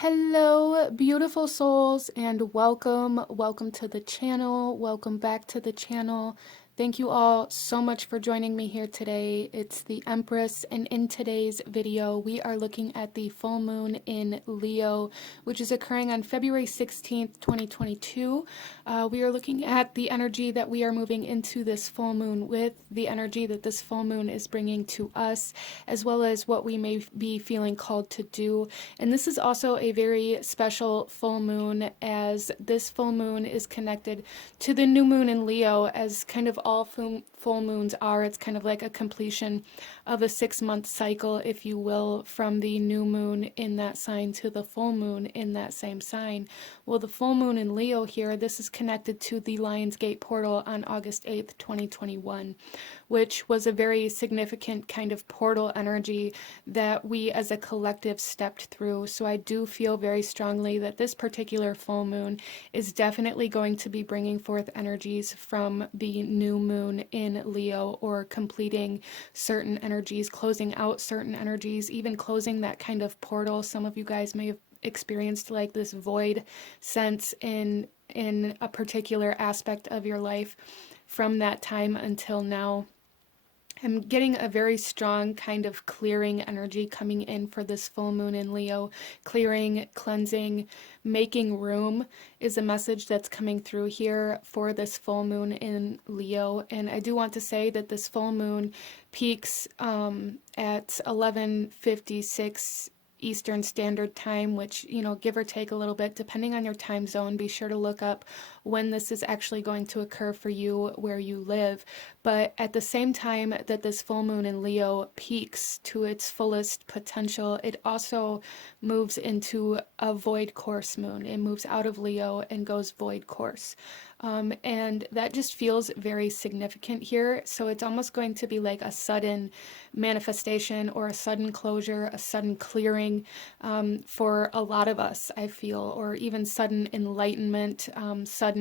Hello, beautiful souls, and welcome to the channel. Welcome back to the channel. Thank you all so much for joining me here today. It's the Empress, and in today's video, we are looking at the full moon in Leo, which is occurring on February 16th, 2022. We are looking at the energy that we are moving into this full moon with, the energy that this full moon is bringing to us, as well as what we may be feeling called to do. And this is also a very special full moon, as this full moon is connected to the new moon in Leo, as kind of all full moons are. It's kind of like a completion of a 6-month cycle, if you will, from the new moon in that sign to the full moon in that same sign. Well, the full moon in Leo here, this is connected to the Lion's Gate portal on August 8th, 2021, which was a very significant kind of portal energy that we as a collective stepped through. So I do feel very strongly that this particular full moon is definitely going to be bringing forth energies from the new moon in Leo, or completing certain energies, closing out certain energies, even closing that kind of portal. Some of you guys may have experienced like this void sense in a particular aspect of your life from that time until now. I'm getting a very strong kind of clearing energy coming in for this full moon in Leo. Clearing, cleansing, making room is a message that's coming through here for this full moon in Leo. And I do want to say that this full moon peaks at 11:56 Eastern Standard Time, which, you know, give or take a little bit, depending on your time zone. Be sure to look up when this is actually going to occur for you where you live. But at the same time that this full moon in Leo peaks to its fullest potential, it also moves into a void course moon. It moves out of Leo and goes void course. And that just feels very significant here. So it's almost going to be like a sudden manifestation or a sudden closure, a sudden clearing for a lot of us, I feel, or even sudden enlightenment, sudden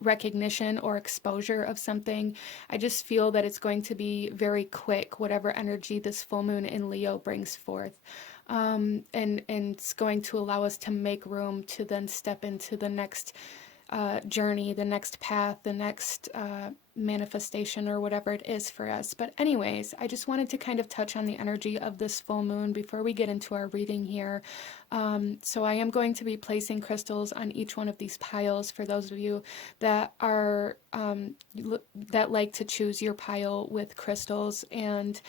recognition or exposure of something. I just feel that it's going to be very quick, whatever energy this full moon in Leo brings forth. And it's going to allow us to make room to then step into the next journey, the next path, the next manifestation, or whatever it is for us. But anyways, I just wanted to kind of touch on the energy of this full moon before we get into our reading here. So I am going to be placing crystals on each one of these piles for those of you that are that like to choose your pile with crystals. And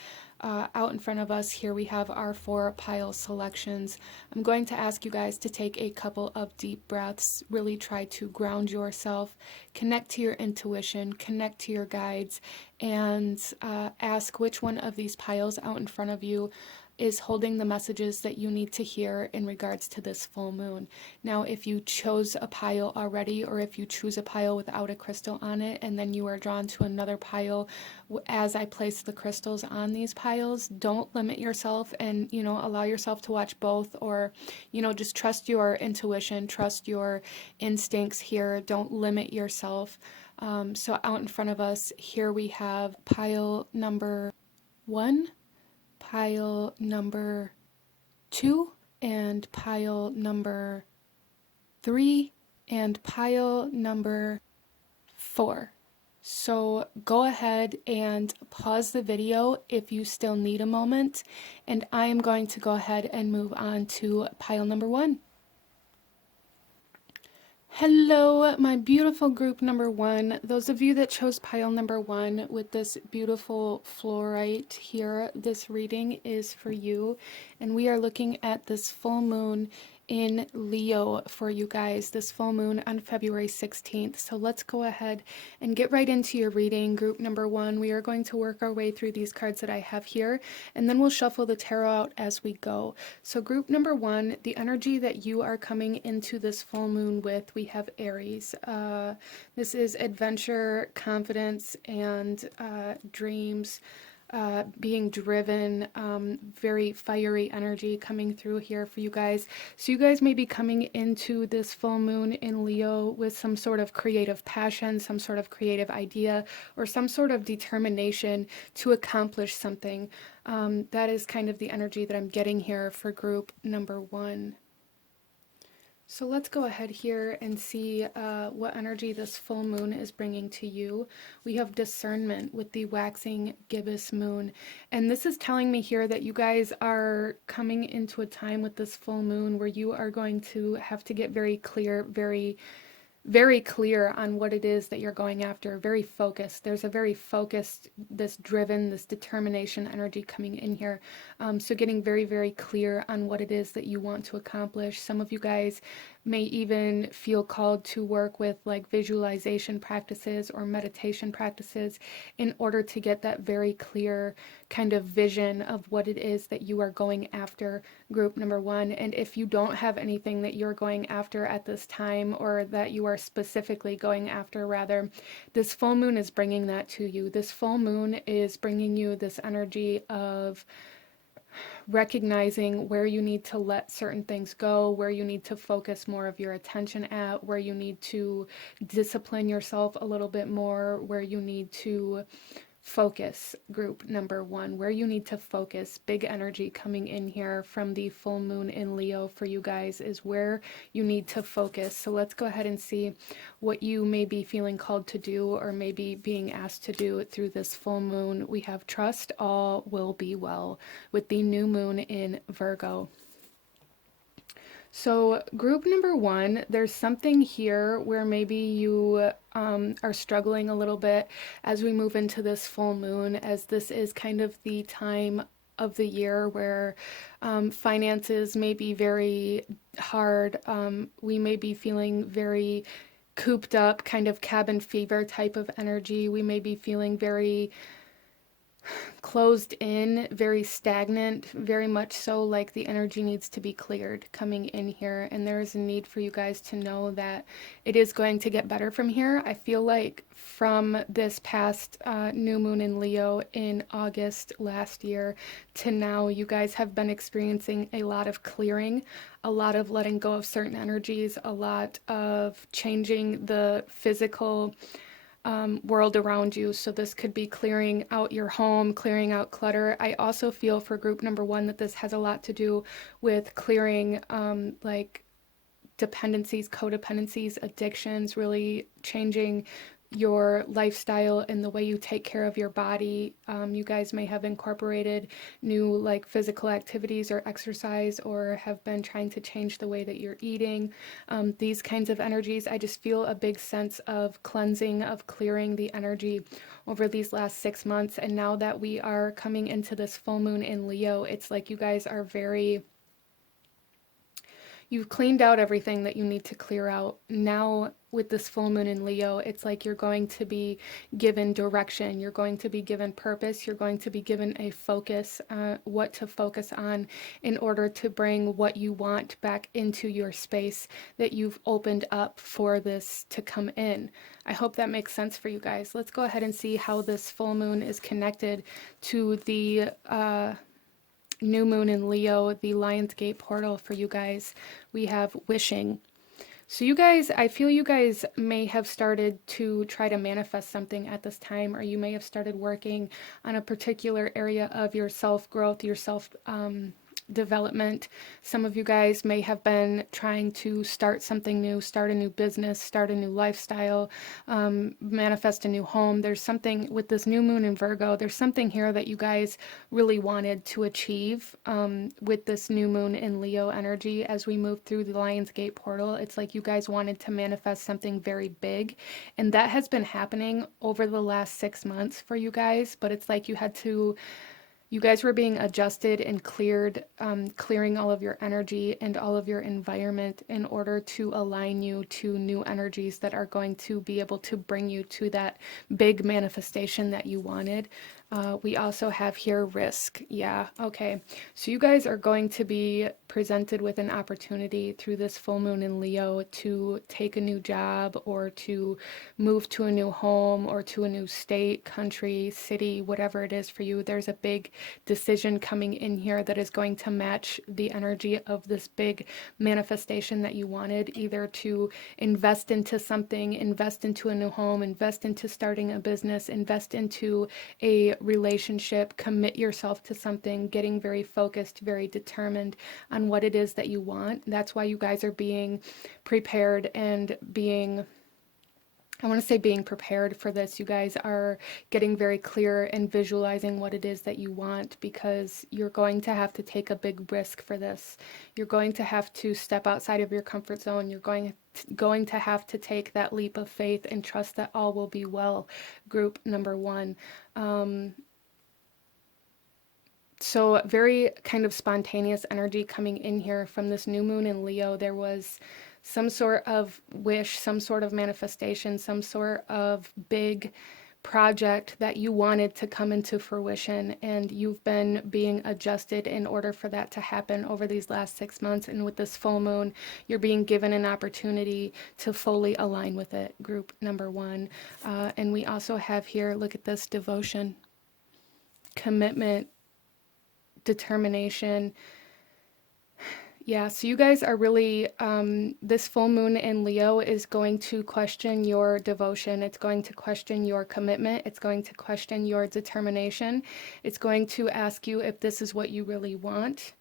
out in front of us here we have our 4 pile selections. I'm going to ask you guys to take a couple of deep breaths, really try to ground yourself, connect to your intuition, connect to your guides, and ask which one of these piles out in front of you is holding the messages that you need to hear in regards to this full moon. Now, if you chose a pile already, or if you choose a pile without a crystal on it, and then you are drawn to another pile as I place the crystals on these piles, don't limit yourself, and, you know, allow yourself to watch both, or, you know, just trust your intuition, trust your instincts here. Don't limit yourself. So out in front of us here we have pile number 1, pile number 2, and pile number 3, and pile number 4. So go ahead and pause the video if you still need a moment, and I am going to go ahead and move on to pile number 1. Hello, my beautiful group number 1. Those of you that chose pile number 1 with this beautiful fluorite here, this reading is for you. And we are looking at this full moon in Leo for you guys, this full moon on February 16th. So let's go ahead and get right into your reading. Group number 1, we are going to work our way through these cards that I have here, and then we'll shuffle the tarot out as we go. So group number 1, the energy that you are coming into this full moon with, we have Aries. This is adventure, confidence, and dreams. Being driven, very fiery energy coming through here for you guys. So you guys may be coming into this full moon in Leo with some sort of creative passion, some sort of creative idea, or some sort of determination to accomplish something. That is kind of the energy that I'm getting here for group number 1. So let's go ahead here and see what energy this full moon is bringing to you. We have discernment with the waxing gibbous moon. And this is telling me here that you guys are coming into a time with this full moon where you are going to have to get very clear, very clear on what it is that you're going after, very focused. There's a very focused, this driven, this determination energy coming in here. So getting very clear on what it is that you want to accomplish. Some of you guys may even feel called to work with like visualization practices or meditation practices in order to get that very clear kind of vision of what it is that you are going after, group number one. And if you don't have anything that you're going after at this time, or that you are specifically going after, rather, this full moon is bringing that to you. This full moon is bringing you this energy of recognizing where you need to let certain things go, where you need to focus more of your attention at, where you need to discipline yourself a little bit more, where you need to focus, group number one, where you need to focus. Big energy coming in here from the full moon in Leo for you guys is where you need to focus. So let's go ahead and see what you may be feeling called to do, or maybe being asked to do through this full moon. We have trust all will be well with the new moon in Virgo. So, group number one, there's something here where maybe you are struggling a little bit as we move into this full moon, as this is kind of the time of the year where finances may be very hard. We may be feeling very cooped up, kind of cabin fever type of energy. We may be feeling very closed in, very stagnant, very much so like the energy needs to be cleared coming in here. And there is a need for you guys to know that it is going to get better from here. I feel like from this past new moon in Leo in August last year to now, you guys have been experiencing a lot of clearing, a lot of letting go of certain energies, a lot of changing the physical world around you. So this could be clearing out your home, clearing out clutter. I also feel for group number one that this has a lot to do with clearing like dependencies, codependencies, addictions, really changing your lifestyle and the way you take care of your body. You guys may have incorporated new like physical activities or exercise, or have been trying to change the way that you're eating. These kinds of energies, I just feel a big sense of cleansing, of clearing the energy over these last 6 months. And now that we are coming into this full moon in Leo, it's like you guys are you've cleaned out everything that you need to clear out. Now, with this full moon in Leo, it's like you're going to be given direction. You're going to be given purpose. You're going to be given a focus, what to focus on in order to bring what you want back into your space that you've opened up for this to come in. I hope that makes sense for you guys. Let's go ahead and see how this full moon is connected to the new moon in Leo, the Lionsgate portal for you guys. We have wishing. So you guys, I feel you guys may have started to try to manifest something at this time, or you may have started working on a particular area of your self-growth, your self development. Some of you guys may have been trying to start something new, start a new business, start a new lifestyle, manifest a new home. There's something with this new moon in Virgo, there's something here that you guys really wanted to achieve with this new moon in Leo energy. As we move through the Lionsgate portal, it's like you guys wanted to manifest something very big, and that has been happening over the last 6 months for you guys. But it's like you guys were being adjusted and cleared, clearing all of your energy and all of your environment in order to align you to new energies that are going to be able to bring you to that big manifestation that you wanted. We also have here risk. Yeah, okay. So you guys are going to be presented with an opportunity through this full moon in Leo to take a new job, or to move to a new home, or to a new state, country, city, whatever it is for you. There's a big decision coming in here that is going to match the energy of this big manifestation that you wanted, either to invest into something, invest into a new home, invest into starting a business, invest into a relationship, commit yourself to something, getting very focused, very determined on what it is that you want. That's why you guys are being prepared and being, I want to say being prepared for this. You guys are getting very clear and visualizing what it is that you want, because you're going to have to take a big risk for this. You're going to have to step outside of your comfort zone. You're going to have to take that leap of faith and trust that all will be well, group number one. So very kind of spontaneous energy coming in here from this new moon in Leo. There was some sort of wish, some sort of manifestation, some sort of big project that you wanted to come into fruition, and you've been being adjusted in order for that to happen over these last 6 months. And with this full moon, you're being given an opportunity to fully align with it, group number one. And we also have here, look at this, devotion, commitment, determination. Yeah, so you guys are really, this full moon in Leo is going to question your devotion. It's going to question your commitment. It's going to question your determination. It's going to ask you if this is what you really want.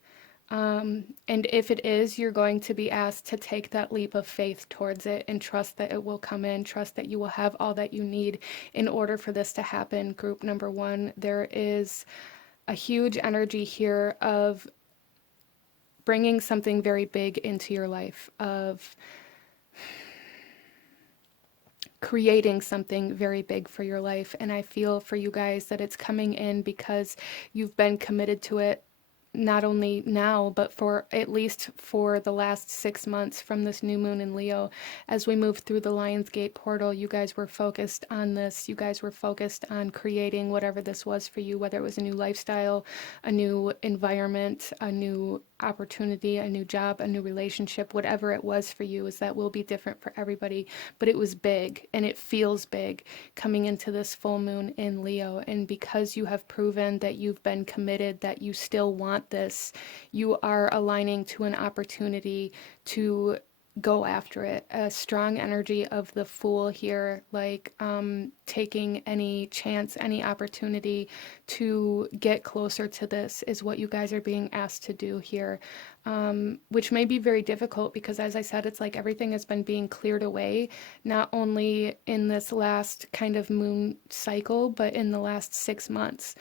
And if it is, you're going to be asked to take that leap of faith towards it and trust that it will come in, trust that you will have all that you need in order for this to happen. Group number one, there is a huge energy here of bringing something very big into your life, of creating something very big for your life. And I feel for you guys that it's coming in because you've been committed to it, not only now, but for at least for the last 6 months from this new moon in Leo. As we move through the Lionsgate portal, you guys were focused on this. You guys were focused on creating whatever this was for you, whether it was a new lifestyle, a new environment, a new opportunity, a new job, a new relationship, whatever it was for you. Is that will be different for everybody, but it was big, and it feels big coming into this full moon in Leo. And because you have proven that you've been committed, that you still want this, you are aligning to an opportunity to go after it. A strong energy of the Fool here, like taking any chance, any opportunity to get closer to this is what you guys are being asked to do here, which may be very difficult because, as I said, it's like everything has been being cleared away, not only in this last kind of moon cycle, but in the last 6 months.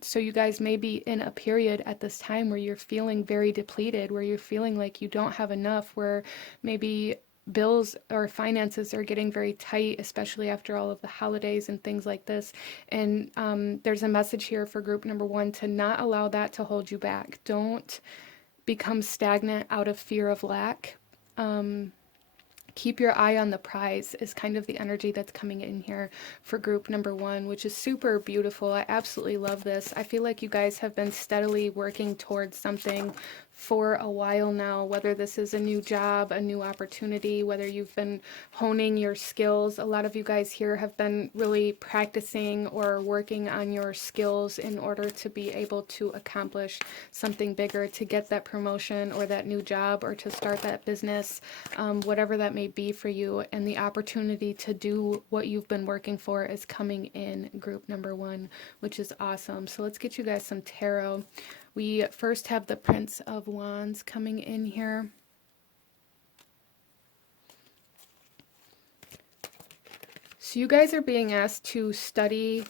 So you guys may be in a period at this time where you're feeling very depleted, where you're feeling like you don't have enough, where maybe bills or finances are getting very tight, especially after all of the holidays and things like this. And there's a message here for group number one to not allow that to hold you back. Don't become stagnant out of fear of lack. Keep your eye on the prize is kind of the energy that's coming in here for group number one, which is super beautiful. I absolutely love this. I feel like you guys have been steadily working towards something for a while now, whether this is a new job, a new opportunity, whether you've been honing your skills. A lot of you guys here have been really practicing or working on your skills in order to be able to accomplish something bigger, to get that promotion or that new job or to start that business, whatever that may be for you. And the opportunity to do what you've been working for is coming in, group number one, which is awesome. So let's get you guys some tarot. We first have the Prince of Wands coming in here. So you guys are being asked to study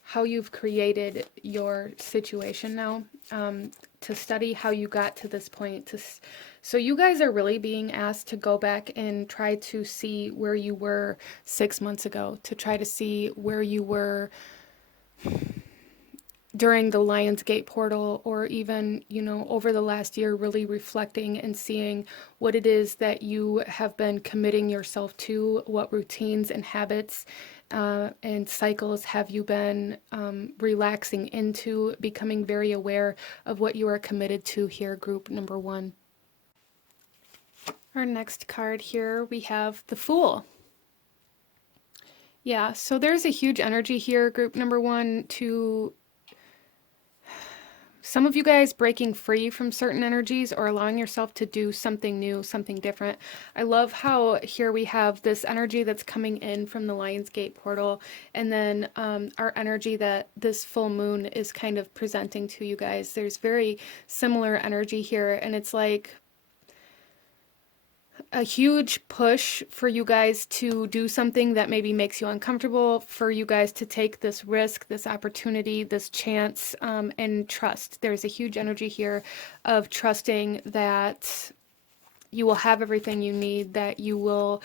how you've created your situation now, to study how you got to this point. So you guys are really being asked to go back and try to see where you were 6 months ago, to try to see where you were during the Lionsgate portal, or even, you know, over the last year, really reflecting and seeing what it is that you have been committing yourself to, what routines and habits and cycles have you been relaxing into, becoming very aware of what you are committed to here, group number one. Our next card here, we have the Fool. Yeah, so there's a huge energy here, group number one, to some of you guys breaking free from certain energies or allowing yourself to do something new, something different. I love how here we have this energy that's coming in from the Lionsgate portal, and then our energy that this full moon is kind of presenting to you guys. There's very similar energy here, and it's like a huge push for you guys to do something that maybe makes you uncomfortable, for you guys to take this risk, this opportunity, this chance, and trust. There's a huge energy here of trusting that you will have everything you need, that you will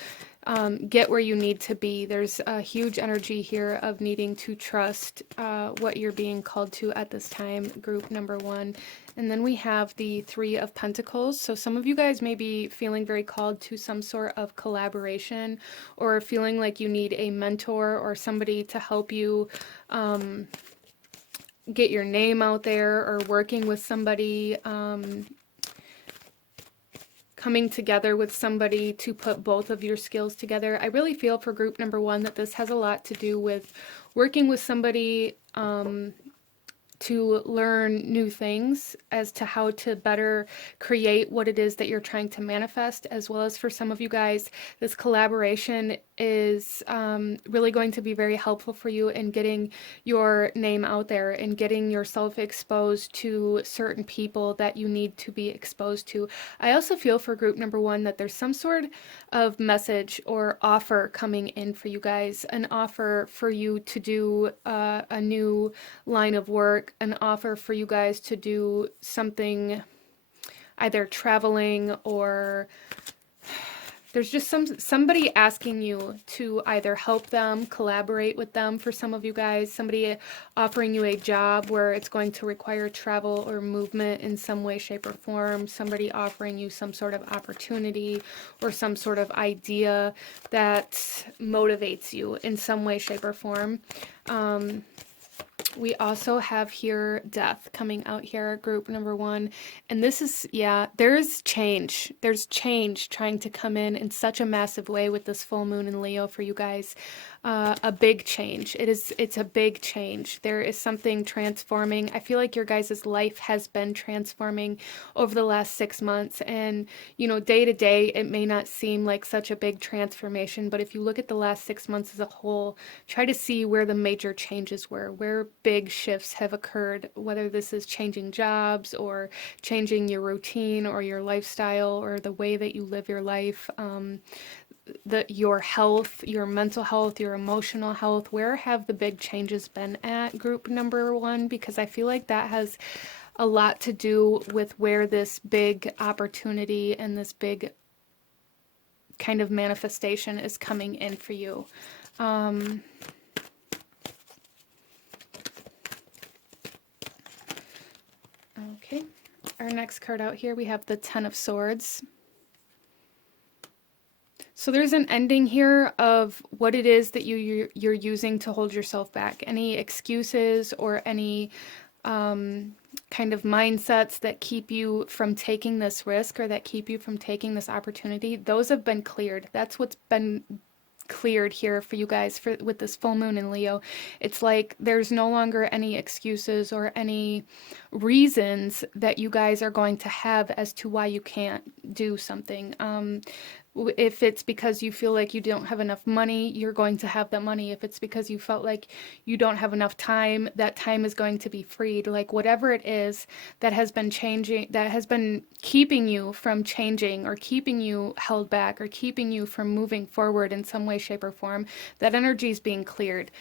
get where you need to be. There's a huge energy here of needing to trust what you're being called to at this time, group number one. And then we have the Three of Pentacles. So some of you guys may be feeling very called to some sort of collaboration, or feeling like you need a mentor or somebody to help you get your name out there, or working with somebody, coming together with somebody to put both of your skills together. I really feel for group number one that this has a lot to do with working with somebody to learn new things as to how to better create what it is that you're trying to manifest, as well as for some of you guys, this collaboration is really going to be very helpful for you in getting your name out there and getting yourself exposed to certain people that you need to be exposed to. I also feel for group number one that there's some sort of message or offer coming in for you guys, an offer for you to do a new line of work, an offer for you guys to do something, either traveling, or there's just somebody asking you to either help them, collaborate with them. For some of you guys, somebody offering you a job where it's going to require travel or movement in some way, shape, or form. Somebody offering you some sort of opportunity or some sort of idea that motivates you in some way, shape, or form. We also have here death coming out here, group number one. And this is, yeah, there's change. There's change trying to come in such a massive way with this full moon in Leo for you guys. A big change. It's a big change. There is something transforming. I feel like your guys' life has been transforming over the last 6 months. And, you know, day to day, it may not seem like such a big transformation, but if you look at the last 6 months as a whole, try to see where the major changes were, where big shifts have occurred, whether this is changing jobs or changing your routine or your lifestyle or the way that you live your life. Your health, your mental health, your emotional health, where have the big changes been at, group number one? Because I feel like that has a lot to do with where this big opportunity and this big kind of manifestation is coming in for you. Okay, our next card out here, we have the Ten of Swords. So there's an ending here of what it is that you're using to hold yourself back. Any excuses or any kind of mindsets that keep you from taking this risk or that keep you from taking this opportunity, those have been cleared. That's what's been cleared here for you guys with this full moon in Leo. It's like there's no longer any excuses or any reasons that you guys are going to have as to why you can't do something. If it's because you feel like you don't have enough money, you're going to have that money. If it's because you felt like you don't have enough time, that time is going to be freed. Like whatever it is that has been changing, that has been keeping you from changing or keeping you held back or keeping you from moving forward in some way, shape, or form, that energy is being cleared.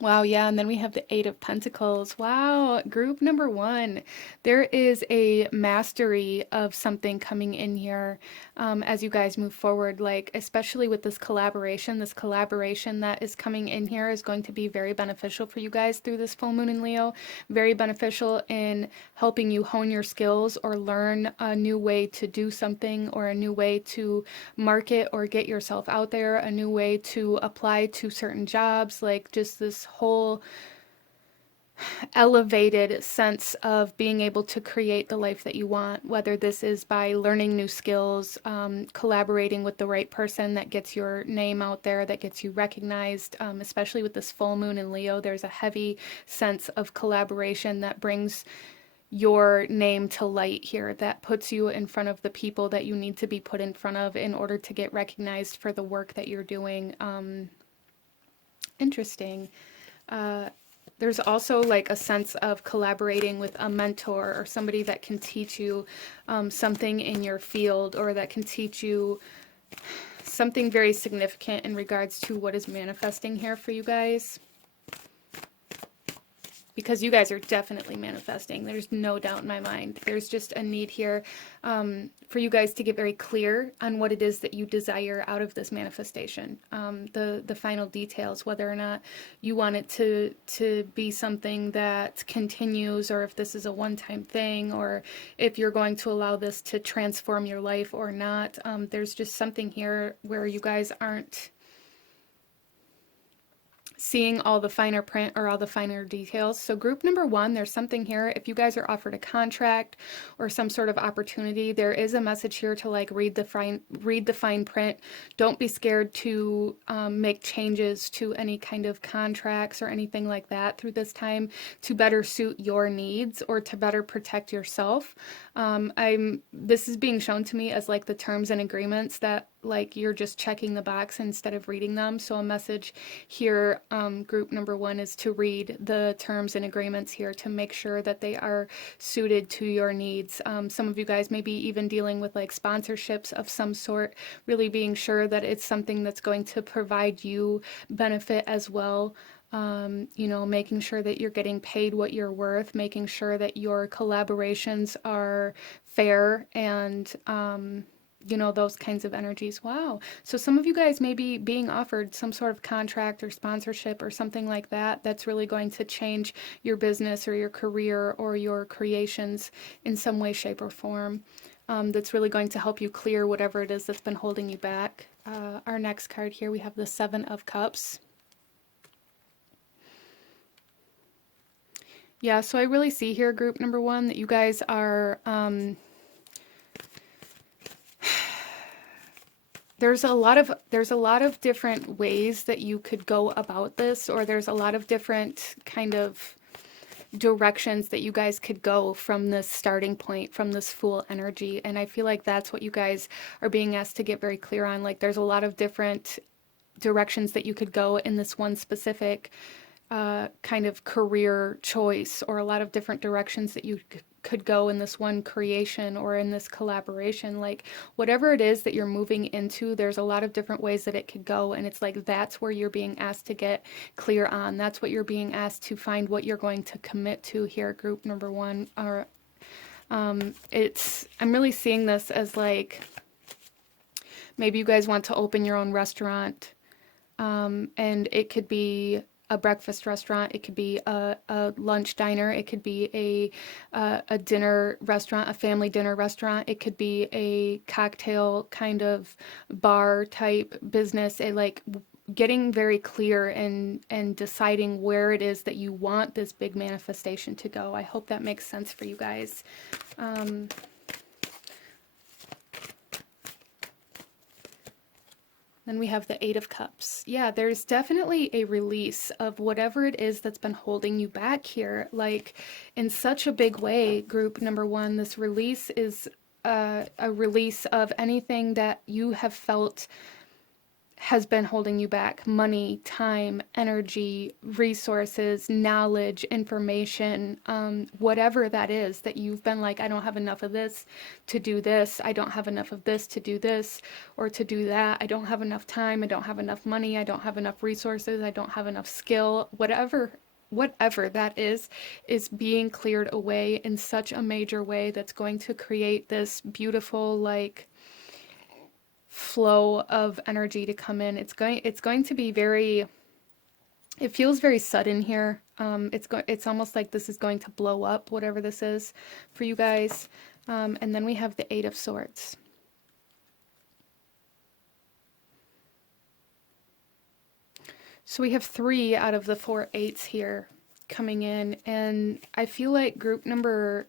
Wow, yeah, and then we have the Eight of Pentacles. Wow, group number one. There is a mastery of something coming in here as you guys move forward, like especially with this collaboration that is coming in here is going to be very beneficial for you guys through this full moon in Leo. Very beneficial in helping you hone your skills or learn a new way to do something or a new way to market or get yourself out there, a new way to apply to certain jobs, like just this whole elevated sense of being able to create the life that you want, whether this is by learning new skills, collaborating with the right person that gets your name out there, that gets you recognized, especially with this full moon in Leo. There's a heavy sense of collaboration that brings your name to light here, that puts you in front of the people that you need to be put in front of in order to get recognized for the work that you're doing. Interesting. There's also like a sense of collaborating with a mentor or somebody that can teach you something in your field, or that can teach you something very significant in regards to what is manifesting here for you guys. Because you guys are definitely manifesting. There's no doubt in my mind. There's just a need here for you guys to get very clear on what it is that you desire out of this manifestation. The final details, whether or not you want it to be something that continues, or if this is a one-time thing, or if you're going to allow this to transform your life or not. There's just something here where you guys aren't seeing all the finer print or all the finer details. So group number one, there's something here. If you guys are offered a contract or some sort of opportunity, there is a message here to like read the fine print. Don't be scared to make changes to any kind of contracts or anything like that through this time to better suit your needs or to better protect yourself. This is being shown to me as like the terms and agreements that like you're just checking the box instead of reading them. So a message here, group number one, is to read the terms and agreements here to make sure that they are suited to your needs. Some of you guys may be even dealing with like sponsorships of some sort, really being sure that it's something that's going to provide you benefit as well. You know, making sure that you're getting paid what you're worth, making sure that your collaborations are fair, and you know, those kinds of energies. Wow. So some of you guys may be being offered some sort of contract or sponsorship or something like that that's really going to change your business or your career or your creations in some way, shape, or form. That's really going to help you clear whatever it is that's been holding you back. Our next card here, we have the Seven of Cups. Yeah, so I really see here, group number one, that you guys are there's a lot of different ways that you could go about this, or there's a lot of different kind of directions that you guys could go from this starting point, from this Fool energy. And I feel like that's what you guys are being asked to get very clear on. Like there's a lot of different directions that you could go in this one specific kind of career choice, or a lot of different directions that you could go in this one creation or in this collaboration. Like whatever it is that you're moving into, there's a lot of different ways that it could go, and it's like that's where you're being asked to get clear on. That's what you're being asked to find what you're going to commit to here, group number one. Or I'm really seeing this as like maybe you guys want to open your own restaurant, and it could be a breakfast restaurant, it could be a lunch diner, it could be a dinner restaurant, a family dinner restaurant, it could be a cocktail kind of bar type business. It like getting very clear and deciding where it is that you want this big manifestation to go. I hope that makes sense for you guys. Then we have the Eight of Cups. Yeah, there's definitely a release of whatever it is that's been holding you back here. Like in such a big way, group number one, this release is a release of anything that you have felt has been holding you back. Money, time, energy, resources, knowledge, information, whatever that is that you've been like, I don't have enough of this to do this. I don't have enough of this to do this or to do that. I don't have enough time. I don't have enough money. I don't have enough resources. I don't have enough skill. Whatever that is being cleared away in such a major way that's going to create this beautiful, like, flow of energy to come in. It's going to be very, it feels very sudden here. It's almost like this is going to blow up, whatever this is for you guys. And then we have the Eight of Swords. So we have 3 out of the 4 eights here. coming in, and I feel like group number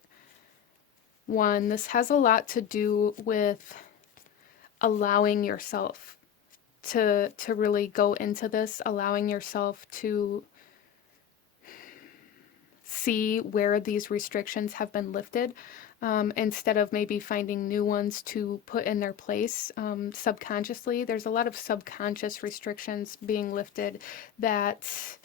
one, this has a lot to do with allowing yourself to really go into this, allowing yourself to see where these restrictions have been lifted, instead of maybe finding new ones to put in their place subconsciously. There's a lot of subconscious restrictions being lifted that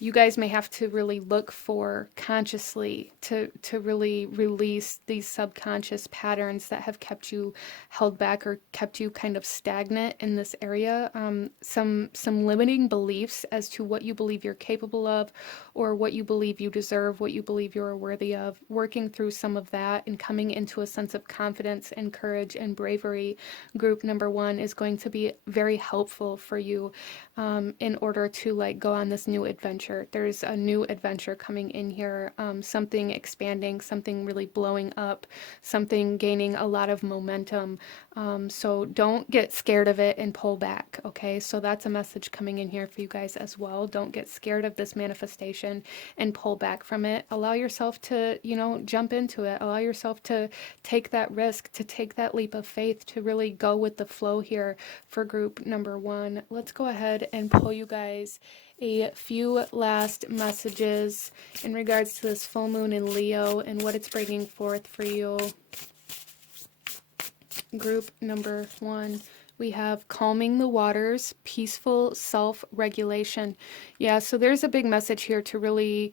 you guys may have to really look for consciously to really release these subconscious patterns that have kept you held back or kept you kind of stagnant in this area. Some limiting beliefs as to what you believe you're capable of, or what you believe you deserve, what you believe you're worthy of. Working through some of that and coming into a sense of confidence and courage and bravery, group number one, is going to be very helpful for you in order to like go on this new adventure. There's a new adventure coming in here, something expanding, something really blowing up, something gaining a lot of momentum. So don't get scared of it and pull back, okay? So that's a message coming in here for you guys as well. Don't get scared of this manifestation and pull back from it. Allow yourself to, jump into it. Allow yourself to take that risk, to take that leap of faith, to really go with the flow here for group number one. Let's go ahead and pull you guys a few last messages in regards to this full moon in Leo and what it's bringing forth for you. Group number one, we have calming the waters, peaceful self-regulation. Yeah, so there's a big message here to really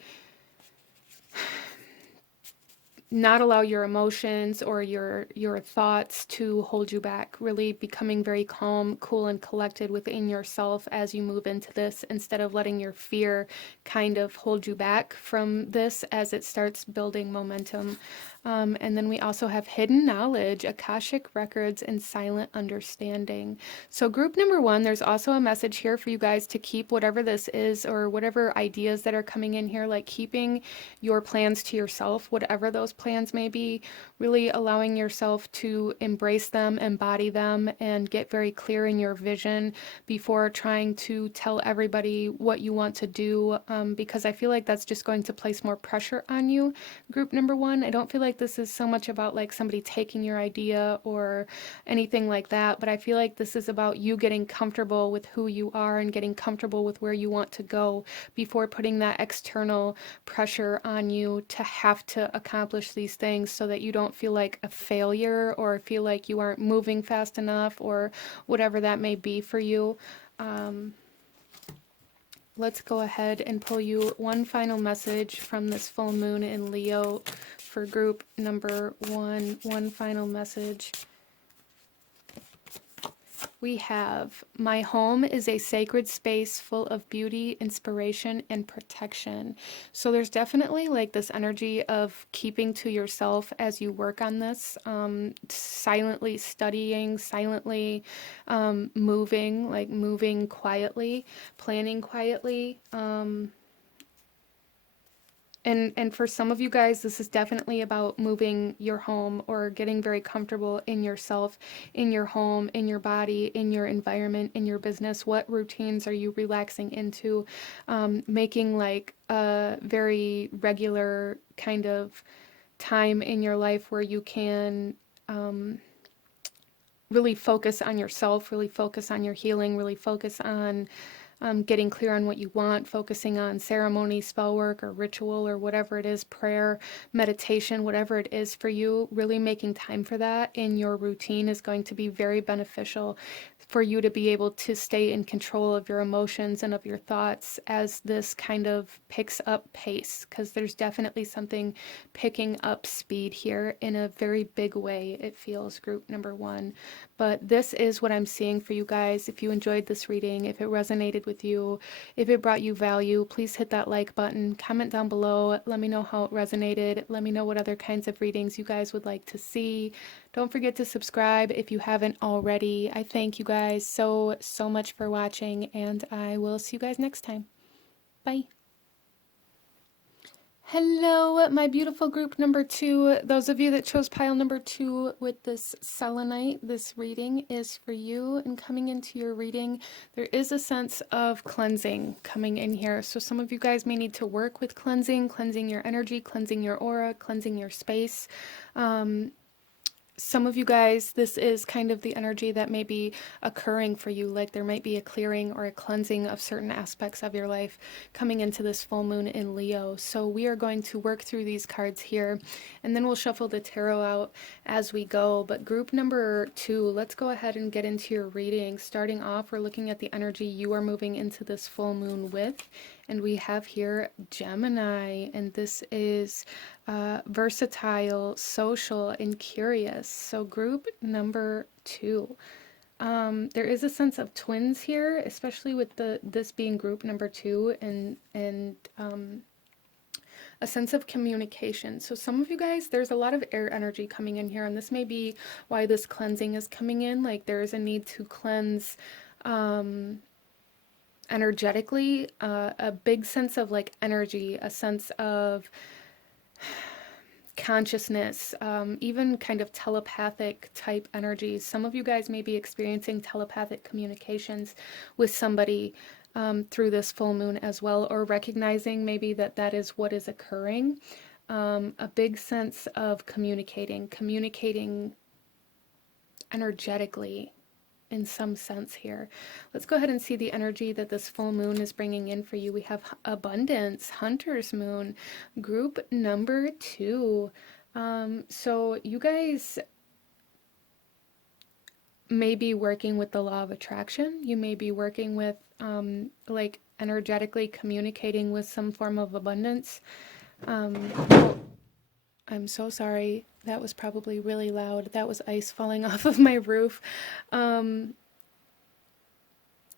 not allow your emotions or your thoughts to hold you back, really becoming very calm, cool, and collected within yourself as you move into this, instead of letting your fear kind of hold you back from this as it starts building momentum. And then we also have hidden knowledge, Akashic records, and silent understanding. So group number one, there's also a message here for you guys to keep whatever this is, or whatever ideas that are coming in here, like keeping your plans to yourself, whatever those plans may be, really allowing yourself to embrace them, embody them, and get very clear in your vision before trying to tell everybody what you want to do, because I feel like that's just going to place more pressure on you, group number one. I don't feel like this is so much about like somebody taking your idea or anything like that, but I feel like this is about you getting comfortable with who you are and getting comfortable with where you want to go before putting that external pressure on you to have to accomplish these things, so that you don't feel like a failure or feel like you aren't moving fast enough or whatever that may be for you. Let's go ahead and pull you one final message from this full moon in Leo for group number one. One final message. We have, my home is a sacred space full of beauty, inspiration, and protection. So there's definitely like this energy of keeping to yourself as you work on this, silently studying, silently moving quietly, planning quietly. And for some of you guys, this is definitely about moving your home or getting very comfortable in yourself, in your home, in your body, in your environment, in your business. What routines are you relaxing into? Making like a very regular kind of time in your life where you can really focus on yourself, really focus on your healing, really focus on getting clear on what you want, focusing on ceremony, spell work, or ritual, or whatever it is, prayer, meditation, whatever it is for you. Really making time for that in your routine is going to be very beneficial for you to be able to stay in control of your emotions and of your thoughts as this kind of picks up pace, because there's definitely something picking up speed here in a very big way, it feels, group number one. But this is what I'm seeing for you guys. If you enjoyed this reading, if it resonated with you, if it brought you value, please hit that like button, comment down below, let me know how it resonated, let me know what other kinds of readings you guys would like to see. Don't forget to subscribe if you haven't already. I thank you guys so much for watching, and I will see you guys next time. Bye. Hello, my beautiful group number 2. Those of you that chose pile number 2 with this selenite, this reading is for you. And coming into your reading, there is a sense of cleansing coming in here. So some of you guys may need to work with cleansing your energy, cleansing your aura, cleansing your space. Some of you guys, this is kind of the energy that may be occurring for you, like there might be a clearing or a cleansing of certain aspects of your life coming into this full moon in Leo. So we are going to work through these cards here, and then we'll shuffle the tarot out as we go. But group number 2, let's go ahead and get into your reading. Starting off, we're looking at the energy you are moving into this full moon with. And we have here Gemini, and this is versatile, social, and curious. So group number 2. There is a sense of twins here, especially with this being group number 2, and a sense of communication. So some of you guys, there's a lot of air energy coming in here, and this may be why this cleansing is coming in. Like there is a need to cleanse energetically, a big sense of like energy, a sense of consciousness, even kind of telepathic type energy. Some of you guys may be experiencing telepathic communications with somebody through this full moon as well, or recognizing maybe that that is what is occurring. A big sense of communicating energetically in some sense here. Let's go ahead and see the energy that this full moon is bringing in for you. We have abundance, hunter's moon, group number 2. So you guys may be working with the law of attraction. You may be working with like energetically communicating with some form of abundance. Oh, I'm so sorry. That was probably really loud. That was ice falling off of my roof.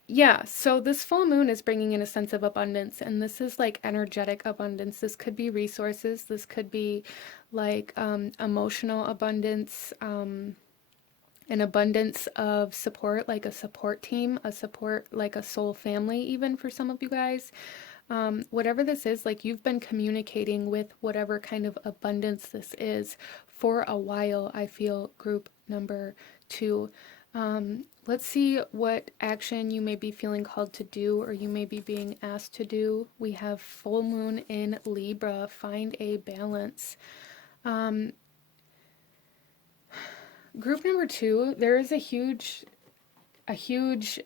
Yeah, so this full moon is bringing in a sense of abundance, and this is like energetic abundance. This could be resources. This could be like emotional abundance, an abundance of support, like a support team, a support, like a soul family, even for some of you guys. Whatever this is, like you've been communicating with whatever kind of abundance this is for a while, I feel, group number 2. Let's see what action you may be feeling called to do, or you may be being asked to do. We have full moon in Libra. Find a balance. Group number 2, there is a huge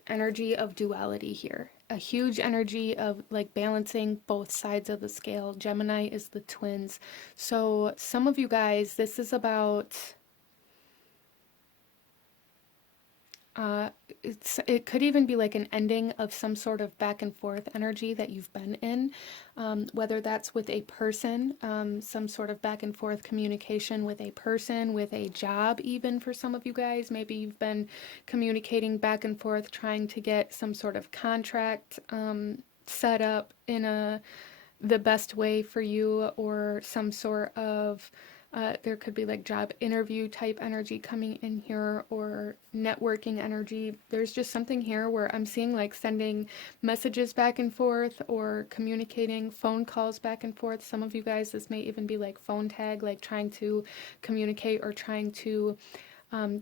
energy of duality here. A huge energy of like balancing both sides of the scale. Gemini is the twins. So some of you guys, this is about it could even be like an ending of some sort of back and forth energy that you've been in, whether that's with a person, some sort of back and forth communication with a person, with a job, even for some of you guys. Maybe you've been communicating back and forth, trying to get some sort of contract set up in the best way for you, or some sort of there could be like job interview type energy coming in here, or networking energy. There's just something here where I'm seeing like sending messages back and forth, or communicating phone calls back and forth. Some of you guys, this may even be like phone tag, like trying to communicate or trying to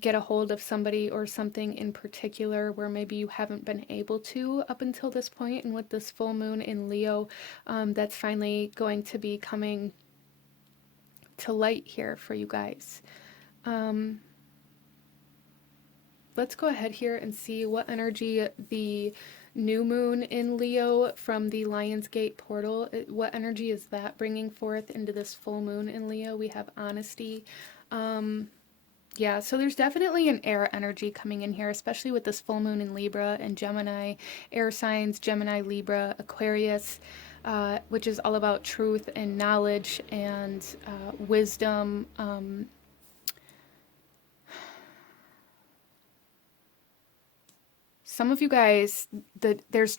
get a hold of somebody or something in particular, where maybe you haven't been able to up until this point. And with this full moon in Leo, that's finally going to be coming to light here for you guys. Let's go ahead here and see what energy the new moon in Leo from the Lionsgate portal, what energy is that bringing forth into this full moon in Leo? We have honesty. Yeah, so there's definitely an air energy coming in here, especially with this full moon in Libra and Gemini, air signs, Gemini, Libra, Aquarius, which is all about truth and knowledge and wisdom. Some of you guys, there's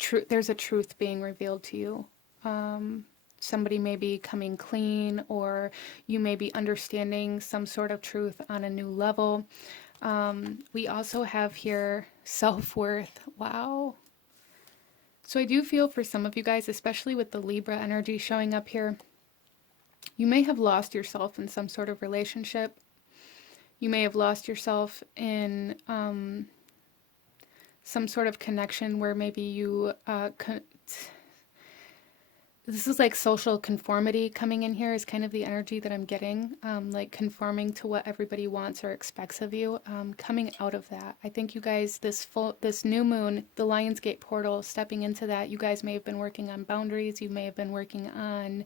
a truth being revealed to you. Somebody may be coming clean, or you may be understanding some sort of truth on a new level. We also have here self-worth. Wow. So I do feel for some of you guys, especially with the Libra energy showing up here, You may have lost yourself in some sort of relationship. You may have lost yourself in some sort of connection where maybe you this is like social conformity coming in here is kind of the energy that I'm getting, like conforming to what everybody wants or expects of you. Coming out of that, I think you guys, this new moon, the Lionsgate portal, stepping into that, you guys may have been working on boundaries. You may have been working on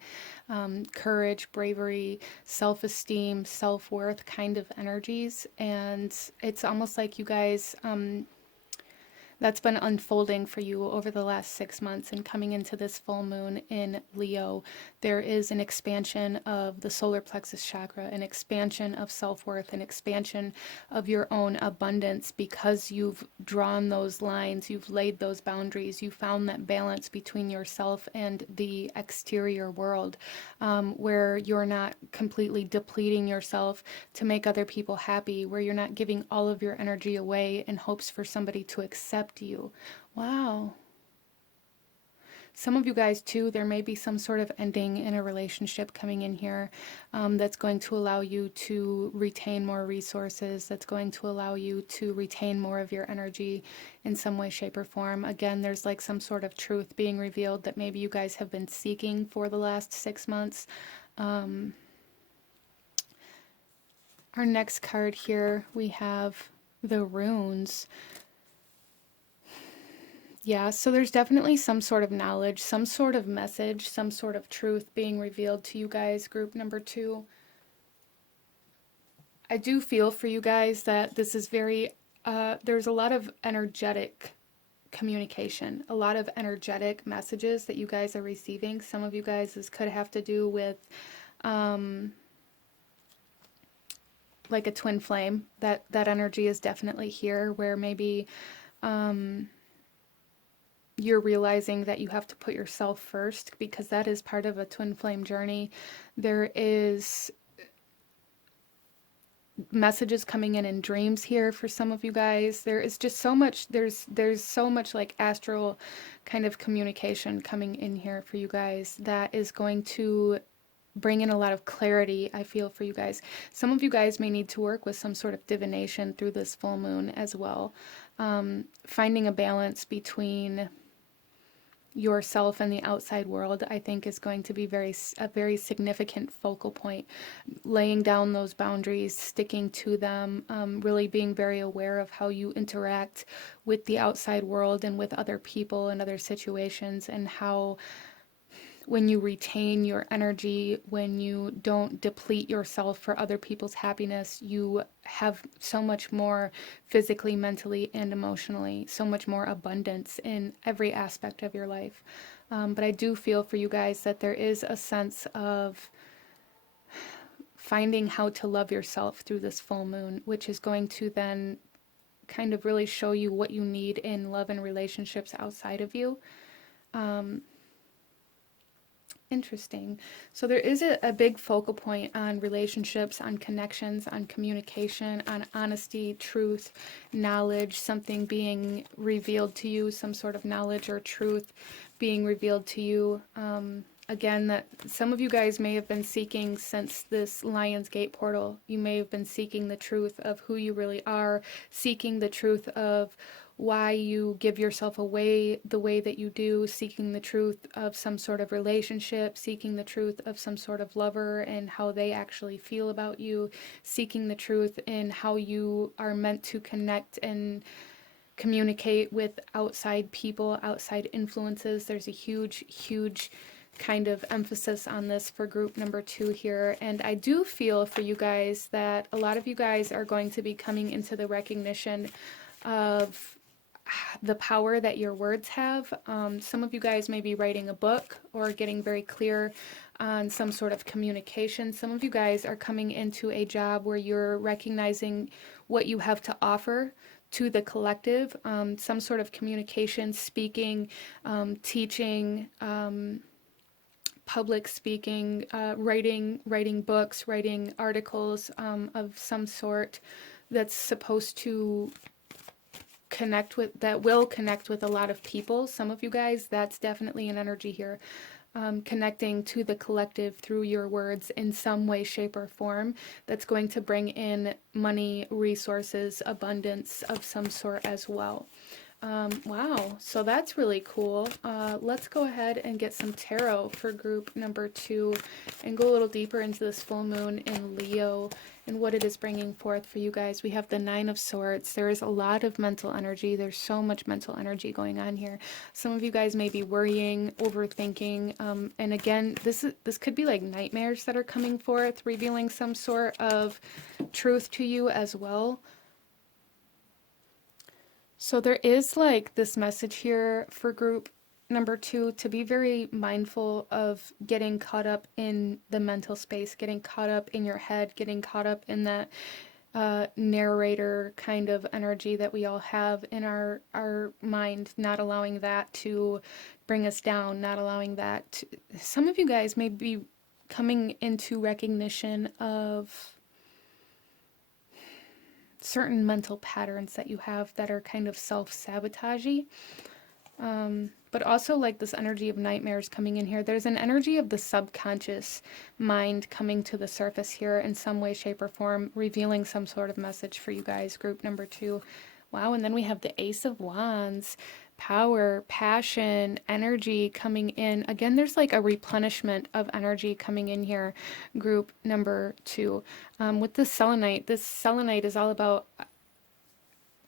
courage, bravery, self-esteem, self-worth kind of energies, and it's almost like you guys. That's been unfolding for you over the last 6 months, and coming into this full moon in Leo, there is an expansion of the solar plexus chakra, an expansion of self-worth, an expansion of your own abundance, because you've drawn those lines, you've laid those boundaries, you found that balance between yourself and the exterior world, where you're not completely depleting yourself to make other people happy, where you're not giving all of your energy away in hopes for somebody to accept you. Wow. Some of you guys too, there may be some sort of ending in a relationship coming in here, that's going to allow you to retain more resources, that's going to allow you to retain more of your energy in some way, shape, or form. Again, there's like some sort of truth being revealed that maybe you guys have been seeking for the last 6 months. Our next card here, we have the runes. Yeah, so there's definitely some sort of knowledge, some sort of message, some sort of truth being revealed to you guys, group number 2. I do feel for you guys that this is very, there's a lot of energetic communication, a lot of energetic messages that you guys are receiving. Some of you guys, this could have to do with like a twin flame. That energy is definitely here, where maybe you're realizing that you have to put yourself first, because that is part of a twin flame journey. There is messages coming in dreams here for some of you guys. There is just so much, there's so much like astral kind of communication coming in here for you guys that is going to bring in a lot of clarity, I feel, for you guys. Some of you guys may need to work with some sort of divination through this full moon as well. Finding a balance between yourself and the outside world, I think, is going to be a very significant focal point. Laying down those boundaries, sticking to them, really being very aware of how you interact with the outside world and with other people and other situations, and how when you retain your energy, when you don't deplete yourself for other people's happiness, you have so much more physically, mentally, and emotionally, so much more abundance in every aspect of your life. But I do feel for you guys that there is a sense of finding how to love yourself through this full moon, which is going to then kind of really show you what you need in love and relationships outside of you. Interesting. So there is a big focal point on relationships, on connections, on communication, on honesty, truth, knowledge, something being revealed to you, some sort of knowledge or truth being revealed to you. Again, that some of you guys may have been seeking since this Lionsgate portal. You may have been seeking the truth of who you really are, seeking the truth of why you give yourself away the way that you do, seeking the truth of some sort of relationship, seeking the truth of some sort of lover and how they actually feel about you, seeking the truth in how you are meant to connect and communicate with outside people, outside influences. There's a huge, huge kind of emphasis on this for group number 2 here. And I do feel for you guys that a lot of you guys are going to be coming into the recognition of the power that your words have. Some of you guys may be writing a book or getting very clear on some sort of communication. Some of you guys are coming into a job where you're recognizing what you have to offer to the collective, some sort of communication, speaking, teaching, public speaking, writing books, writing articles of some sort that's supposed to that will connect with a lot of people. Some of you guys, that's definitely an energy here. connecting to the collective through your words in some way, shape, or form that's going to bring in money, resources, abundance of some sort as well. Wow, so that's really cool. Let's go ahead and get some tarot for group number 2 and go a little deeper into this full moon in Leo and what it is bringing forth for you guys. We have the Nine of Swords. There is a lot of mental energy. There's so much mental energy going on here. Some of you guys may be worrying, overthinking, and again, this could be like nightmares that are coming forth, revealing some sort of truth to you as well. So there is like this message here for group number 2 to be very mindful of getting caught up in the mental space, getting caught up in your head, getting caught up in that narrator kind of energy that we all have in our mind, not allowing that to bring us down, not allowing that to... Some of you guys may be coming into recognition of certain mental patterns that you have that are kind of self-sabotagey. But also like this energy of nightmares coming in here. There's an energy of the subconscious mind coming to the surface here in some way, shape, or form, revealing some sort of message for you guys, group number 2. Wow, and then we have the Ace of Wands, power, passion, energy coming in. Again, there's like a replenishment of energy coming in here, group number 2. With this selenite is all about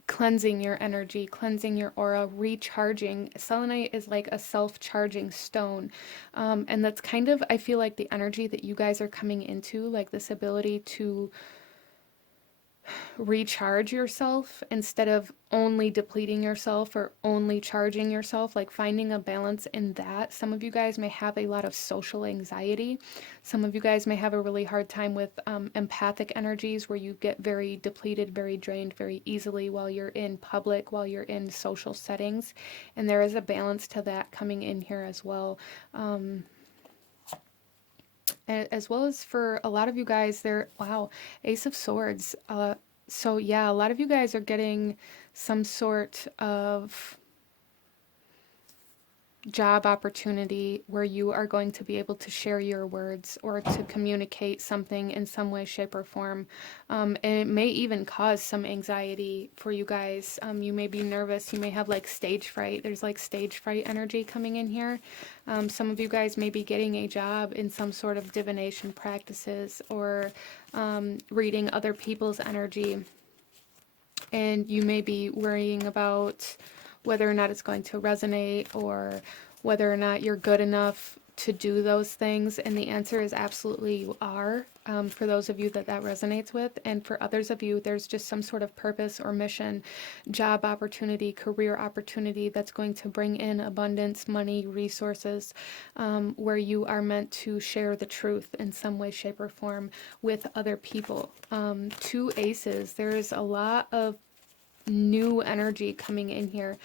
cleansing your energy, cleansing your aura, recharging. Selenite is like a self-charging stone. And that's kind of, I feel like the energy that you guys are coming into, like this ability to recharge yourself instead of only depleting yourself or only charging yourself, like finding a balance in that. Some of you guys may have a lot of social anxiety. Some of you guys may have a really hard time with empathic energies where you get very depleted, very drained very easily while you're in public, while you're in social settings. And there is a balance to that coming in here as well. As well as for a lot of you guys there, wow, Ace of Swords. So yeah, a lot of you guys are getting some sort of job opportunity where you are going to be able to share your words or to communicate something in some way, shape, or form. And it may even cause some anxiety for you guys. You may be nervous. You may have like stage fright. There's like stage fright energy coming in here. Some of you guys may be getting a job in some sort of divination practices or reading other people's energy. And you may be worrying about whether or not it's going to resonate or whether or not you're good enough to do those things. And the answer is absolutely you are, for those of you that resonates with. And for others of you, there's just some sort of purpose or mission, job opportunity, career opportunity that's going to bring in abundance, money, resources, where you are meant to share the truth in some way, shape, or form with other people. 2 aces, there's a lot of new energy coming in here.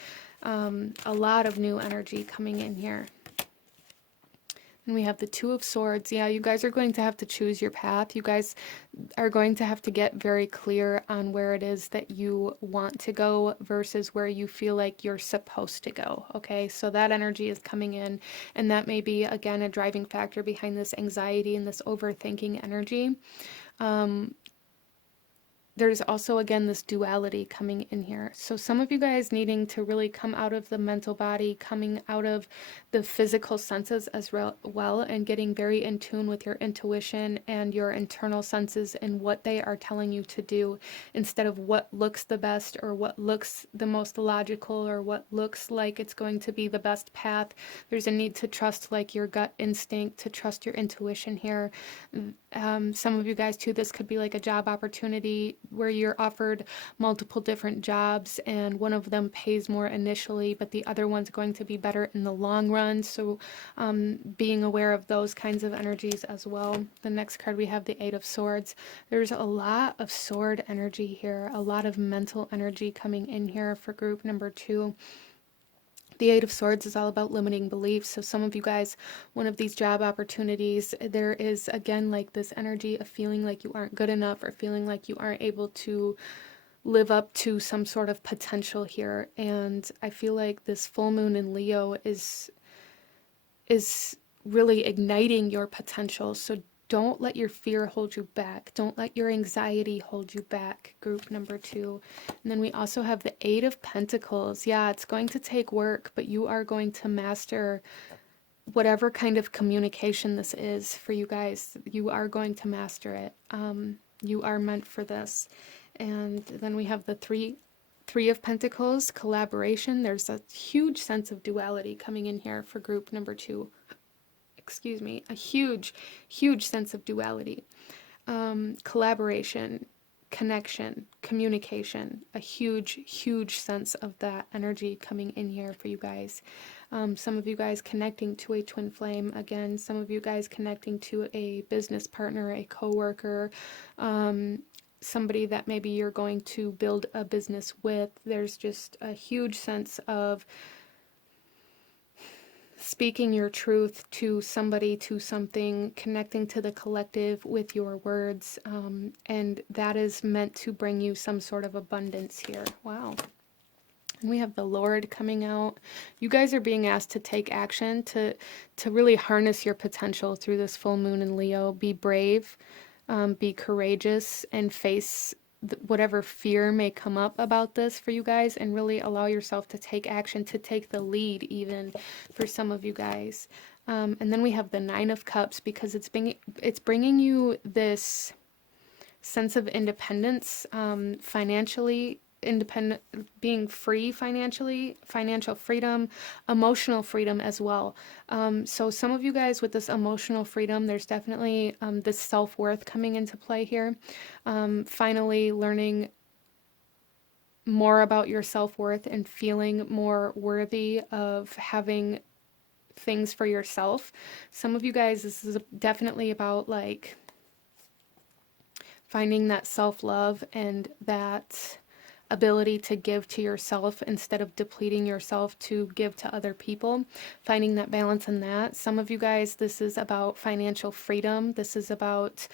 A lot of new energy coming in here. And we have the Two of Swords. Yeah, you guys are going to have to choose your path. You guys are going to have to get very clear on where it is that you want to go versus where you feel like you're supposed to go. Okay, so that energy is coming in, and that may be, again, a driving factor behind this anxiety and this overthinking energy. There's also, again, this duality coming in here. So some of you guys needing to really come out of the mental body, coming out of the physical senses as well, and getting very in tune with your intuition and your internal senses and what they are telling you to do, instead of what looks the best or what looks the most logical or what looks like it's going to be the best path. There's a need to trust like your gut instinct, to trust your intuition here. Some of you guys too, this could be like a job opportunity where you're offered multiple different jobs and one of them pays more initially, but the other one's going to be better in the long run. So being aware of those kinds of energies as well. The next card we have the Eight of Swords. There's a lot of sword energy here, a lot of mental energy coming in here for group number 2. The Eight of Swords is all about limiting beliefs. So some of you guys, one of these job opportunities, there is, again, like this energy of feeling like you aren't good enough or feeling like you aren't able to live up to some sort of potential here. And I feel like this full moon in Leo is really igniting your potential. So don't let your fear hold you back. Don't let your anxiety hold you back, group number 2. And then we also have the 8 of Pentacles. Yeah, it's going to take work, but you are going to master whatever kind of communication this is for you guys. You are going to master it. You are meant for this. And then we have the Three of Pentacles, collaboration. There's a huge sense of duality coming in here for group number 2. Excuse me, a huge, huge sense of duality. Collaboration, connection, communication, a huge, huge sense of that energy coming in here for you guys. Some of you guys connecting to a twin flame, again, some of you guys connecting to a business partner, a coworker, somebody that maybe you're going to build a business with. There's just a huge sense of speaking your truth to somebody, to something, connecting to the collective with your words, and that is meant to bring you some sort of abundance here. Wow. And we have the Lord coming out. You guys are being asked to take action, to really harness your potential through this full moon in Leo. Be brave, be courageous, and face whatever fear may come up about this for you guys, and really allow yourself to take action, to take the lead even for some of you guys. And then we have the 9 of Cups, because it's bringing you this sense of independence, financially independent, being free financially, financial freedom, emotional freedom as well. So some of you guys with this emotional freedom, there's definitely this self-worth coming into play here. Finally learning more about your self-worth and feeling more worthy of having things for yourself. Some of you guys, this is definitely about like finding that self-love and that ability to give to yourself instead of depleting yourself to give to other people, finding that balance in that. Some of you guys, this is about financial freedom. This is about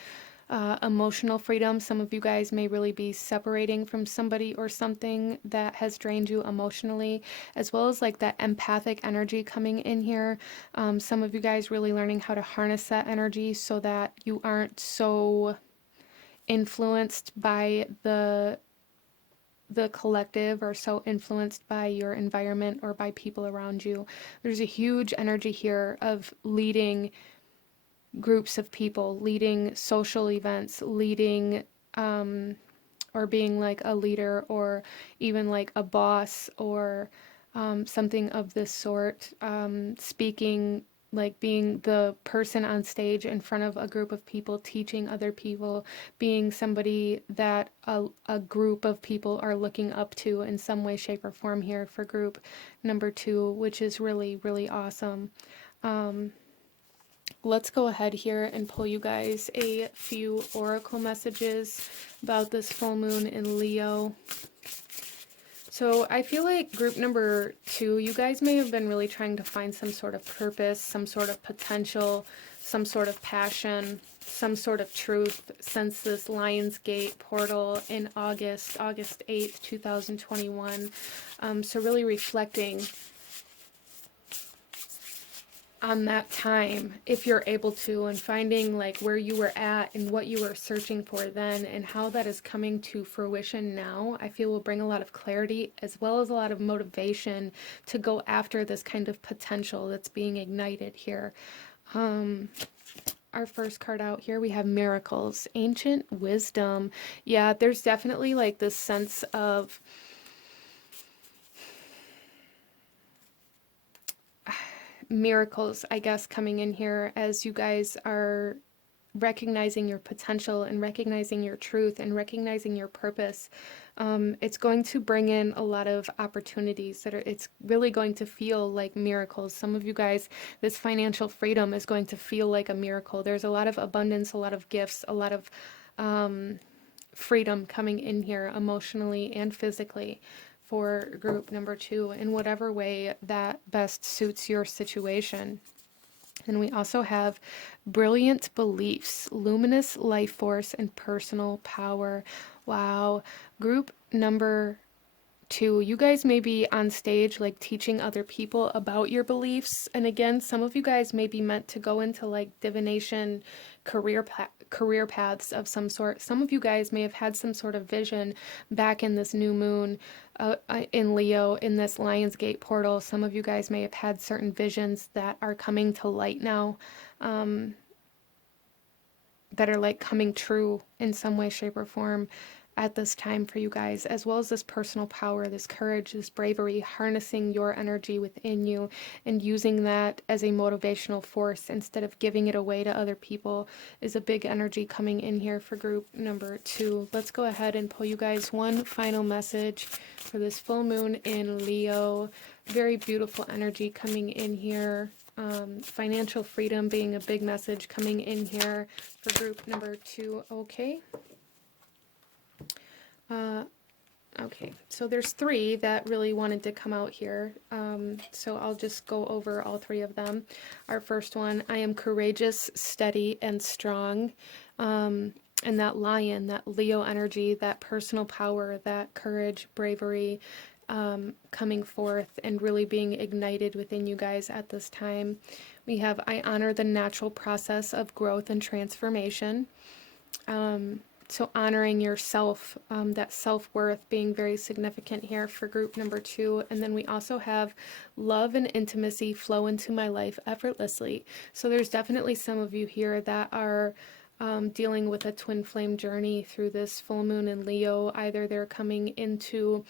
emotional freedom. Some of you guys may really be separating from somebody or something that has drained you emotionally, as well as like that empathic energy coming in here. Some of you guys really learning how to harness that energy so that you aren't so influenced by the collective, or so influenced by your environment or by people around you. There's a huge energy here of leading groups of people, leading social events, leading or being like a leader, or even like a boss, or something of this sort, speaking, like being the person on stage in front of a group of people, teaching other people, being somebody that a group of people are looking up to in some way, shape, or form here for group number 2, which is really, really awesome. Let's go ahead here and pull you guys a few oracle messages about this full moon in Leo. So I feel like group number 2, you guys may have been really trying to find some sort of purpose, some sort of potential, some sort of passion, some sort of truth since this Lionsgate portal in August 8th, 2021. So really reflecting on that time, if you're able to, and finding like where you were at and what you were searching for then and how that is coming to fruition now, I feel will bring a lot of clarity as well as a lot of motivation to go after this kind of potential that's being ignited here. Our first card out here, we have Miracles, Ancient Wisdom. Yeah, there's definitely like this sense of miracles, I guess, coming in here as you guys are recognizing your potential and recognizing your truth and recognizing your purpose. It's going to bring in a lot of opportunities that it's really going to feel like miracles. Some of you guys, this financial freedom is going to feel like a miracle. There's a lot of abundance, a lot of gifts, a lot of freedom coming in here emotionally and physically for group number 2 in whatever way that best suits your situation. And we also have brilliant beliefs, luminous life force, and personal power. Wow. Group number 2, you guys may be on stage like teaching other people about your beliefs. And again, some of you guys may be meant to go into like divination career paths of some sort. Some of you guys may have had some sort of vision back in this new moon in Leo, in this Lionsgate portal. Some of you guys may have had certain visions that are coming to light now, that are like coming true in some way, shape, or form at this time for you guys, as well as this personal power, this courage, this bravery, harnessing your energy within you and using that as a motivational force instead of giving it away to other people is a big energy coming in here for group number 2. Let's go ahead and pull you guys one final message for this full moon in Leo. Very beautiful energy coming in here. Financial freedom being a big message coming in here for group number 2. Okay. Okay, so there's 3 that really wanted to come out here. So I'll just go over all 3 of them. Our first one, I am courageous, steady, and strong. And that lion, that Leo energy, that personal power, that courage, bravery, coming forth and really being ignited within you guys at this time. We have, I honor the natural process of growth and transformation. So honoring yourself, that self-worth being very significant here for group number 2. And then we also have love and intimacy flow into my life effortlessly. So there's definitely some of you here that are dealing with a twin flame journey through this full moon in Leo. Either they're coming into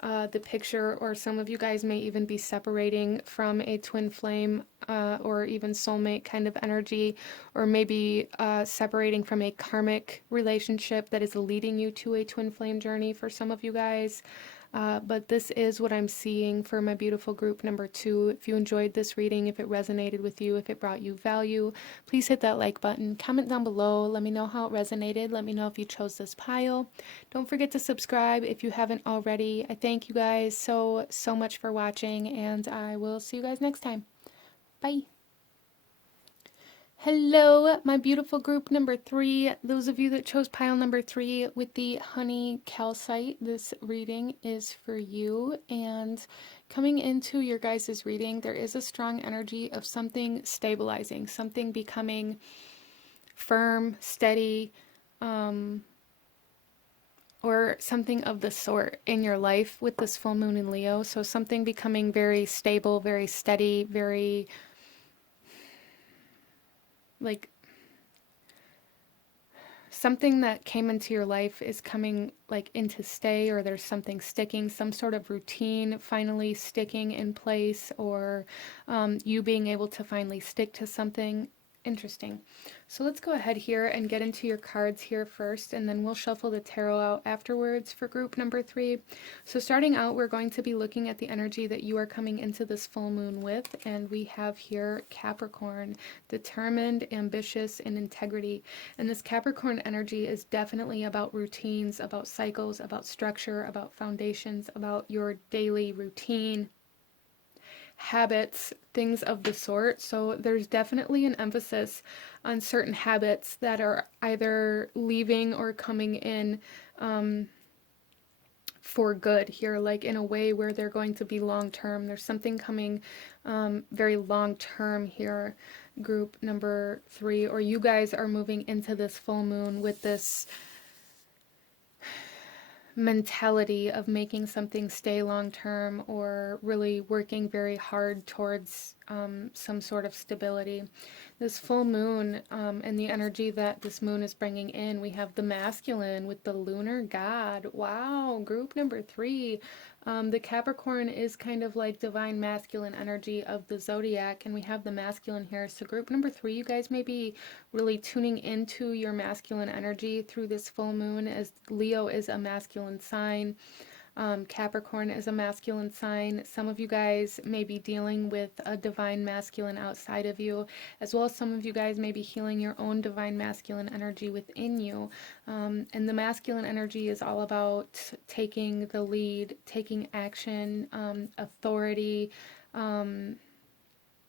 the picture, or some of you guys may even be separating from a twin flame or even soulmate kind of energy, or maybe separating from a karmic relationship that is leading you to a twin flame journey for some of you guys. But this is what I'm seeing for my beautiful group number 2. If you enjoyed this reading, if it resonated with you, if it brought you value, please hit that like button. Comment down below. Let me know how it resonated. Let me know if you chose this pile. Don't forget to subscribe if you haven't already. I thank you guys so much for watching, and I will see you guys next time. Bye. Hello, my beautiful group number 3. Those of you that chose pile number 3 with the honey calcite, this reading is for you. And coming into your guys' reading, there is a strong energy of something stabilizing, something becoming firm, steady, or something of the sort in your life with this full moon in Leo. So something becoming very stable, very steady, very like something that came into your life is coming like into stay, or there's something sticking, some sort of routine finally sticking in place, or you being able to finally stick to something. Interesting. So let's go ahead here and get into your cards here first, and then we'll shuffle the tarot out afterwards for group number 3. So starting out, we're going to be looking at the energy that you are coming into this full moon with, and we have here Capricorn, determined, ambitious, and integrity. And this Capricorn energy is definitely about routines, about cycles, about structure, about foundations, about your daily routine, habits, things of the sort. So there's definitely an emphasis on certain habits that are either leaving or coming in for good here, like in a way where they're going to be long term. There's something coming very long term here, group number 3, or you guys are moving into this full moon with this mentality of making something stay long term, or really working very hard towards some sort of stability. This full moon and the energy that this moon is bringing in, we have the masculine with the lunar god. Wow, group number 3. The Capricorn is kind of like divine masculine energy of the Zodiac, and we have the masculine here. So group number 3, you guys may be really tuning into your masculine energy through this full moon, as Leo is a masculine sign. Capricorn is a masculine sign. Some of you guys may be dealing with a divine masculine outside of you, as well as some of you guys may be healing your own divine masculine energy within you. And the masculine energy is all about taking the lead, taking action, authority,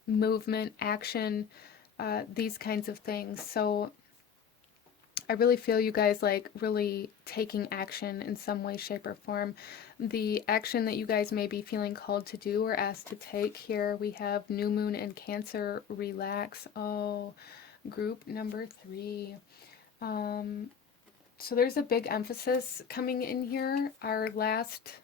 movement, action, these kinds of things. So I really feel you guys like really taking action in some way, shape, or form. The action that you guys may be feeling called to do or asked to take here, we have New Moon and Cancer, relax. Oh, group number 3. So there's a big emphasis coming in here. Our last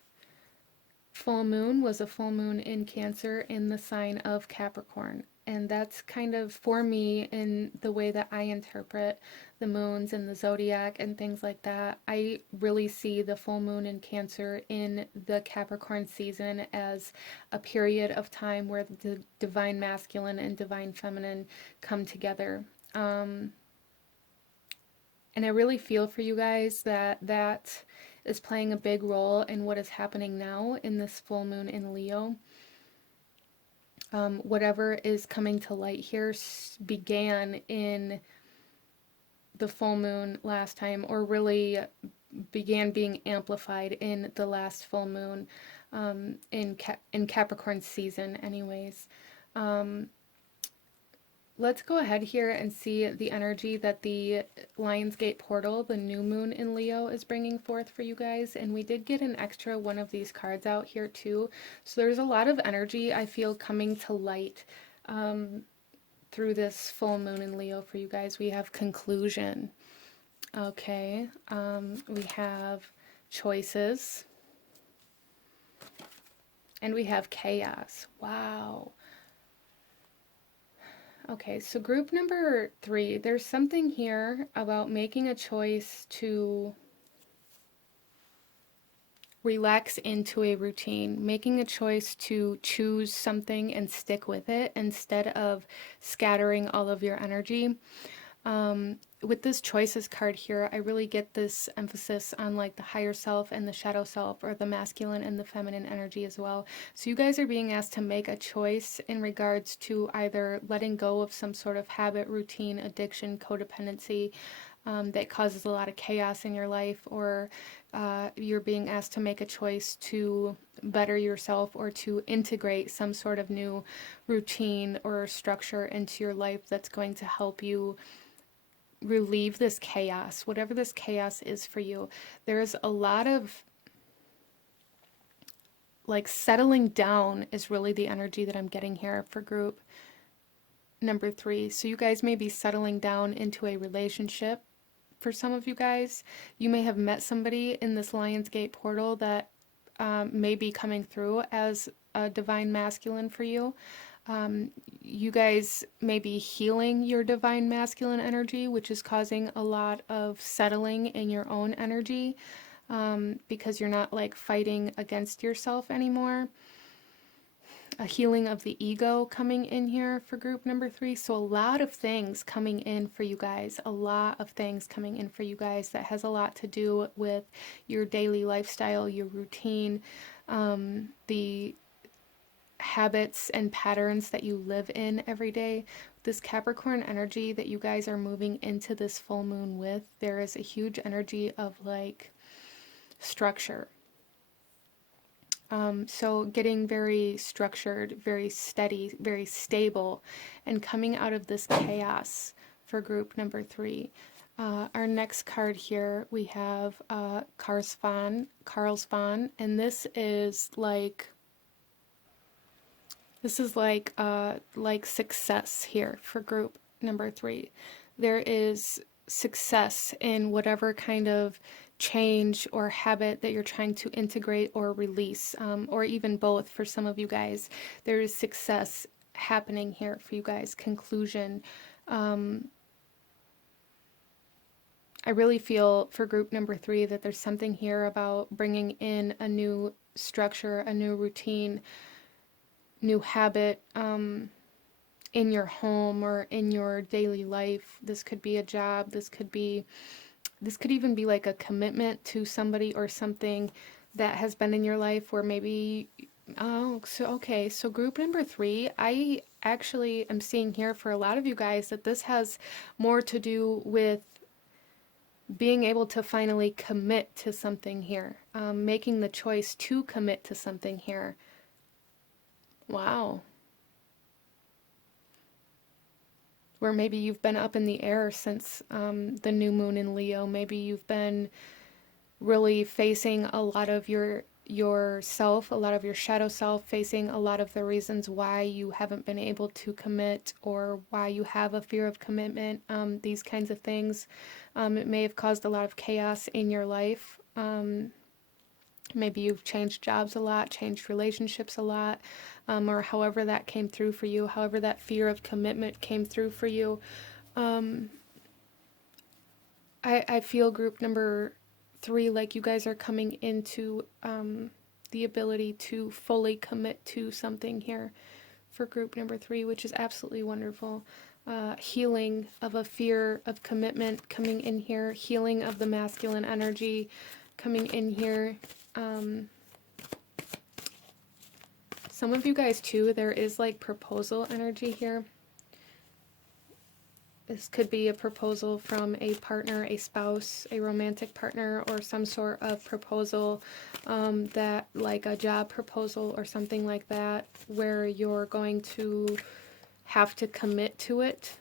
full moon was a full moon in Cancer in the sign of Capricorn. And that's kind of, for me, in the way that I interpret the moons and the zodiac and things like that, I really see the full moon in Cancer in the Capricorn season as a period of time where the divine masculine and divine feminine come together. And I really feel for you guys that that is playing a big role in what is happening now in this full moon in Leo. Whatever is coming to light here began in the full moon last time, or really began being amplified in the last full moon in Capricorn season anyways. Let's go ahead here and see the energy that the Lionsgate portal, the new moon in Leo, is bringing forth for you guys. And we did get an extra one of these cards out here too. So there's a lot of energy I feel coming to light through this full moon in Leo for you guys. We have conclusion. Okay. We have choices. And we have chaos. Wow. Okay, so group number 3, there's something here about making a choice to relax into a routine, making a choice to choose something and stick with it instead of scattering all of your energy. With this choices card here, I really get this emphasis on like the higher self and the shadow self, or the masculine and the feminine energy as well. So you guys are being asked to make a choice in regards to either letting go of some sort of habit, routine, addiction, codependency that causes a lot of chaos in your life, or you're being asked to make a choice to better yourself or to integrate some sort of new routine or structure into your life that's going to help you relieve this chaos, whatever this chaos is for you. There's a lot of like settling down is really the energy that I'm getting here for group number 3. So you guys may be settling down into a relationship. For some of you guys, you may have met somebody in this Lionsgate portal that may be coming through as a divine masculine for you. You guys may be healing your divine masculine energy, which is causing a lot of settling in your own energy because you're not like fighting against yourself anymore. A healing of the ego coming in here for group number 3. So a lot of things coming in for you guys, a lot of things coming in for you guys that has a lot to do with your daily lifestyle, your routine, the habits and patterns that you live in every day. This Capricorn energy that you guys are moving into this full moon with, there is a huge energy of like structure. So getting very structured, very steady, very stable, and coming out of this chaos for group number 3. Our next card here, we have Karlsson, and this is like success here for group number 3. There is success in whatever kind of change or habit that you're trying to integrate or release, or even both for some of you guys. There is success happening here for you guys. Conclusion. I really feel for group number 3 that there's something here about bringing in a new structure, a new routine, new habit in your home or in your daily life. This could be a job, this could even be like a commitment to somebody or something that has been in your life where maybe, so group number 3, I actually am seeing here for a lot of you guys that this has more to do with being able to finally commit to something here, making the choice to commit to something here. Wow. where maybe you've been up in the air since the new moon in Leo. Maybe you've been really facing a lot of yourself, a lot of your shadow self, facing a lot of the reasons why you haven't been able to commit or why you have a fear of commitment, these kinds of things. It may have caused a lot of chaos in your life. Maybe you've changed jobs a lot, changed relationships a lot, or however that came through for you, however that fear of commitment came through for you. I feel group number 3, like you guys are coming into the ability to fully commit to something here for group number 3, which is absolutely wonderful. Healing of a fear of commitment coming in here, healing of the masculine energy coming in here. Some of you guys too, there is like proposal energy here. This could be a proposal from a partner, a spouse, a romantic partner, or some sort of proposal that, like a job proposal or something like that, where you're going to have to commit to it.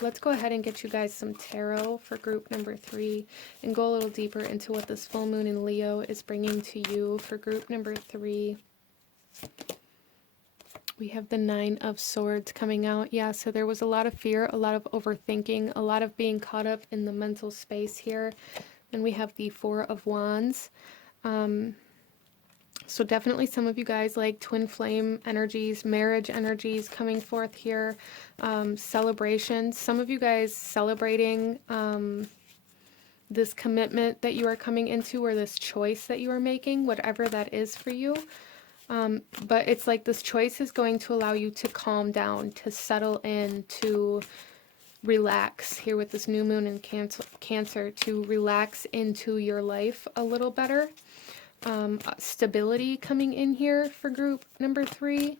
Let's go ahead and get you guys some tarot for group number 3 and go a little deeper into what this full moon in Leo is bringing to you for group number 3. We have the 9 of Swords coming out. Yeah, so there was a lot of fear, a lot of overthinking, a lot of being caught up in the mental space here. And we have the 4 of Wands. So definitely some of you guys like twin flame energies, marriage energies coming forth here. Celebrations. Some of you guys celebrating this commitment that you are coming into, or this choice that you are making, whatever that is for you. But it's like this choice is going to allow you to calm down, to settle in, to relax here with this new moon in Cancer, to relax into your life a little better. Stability coming in here for group number 3.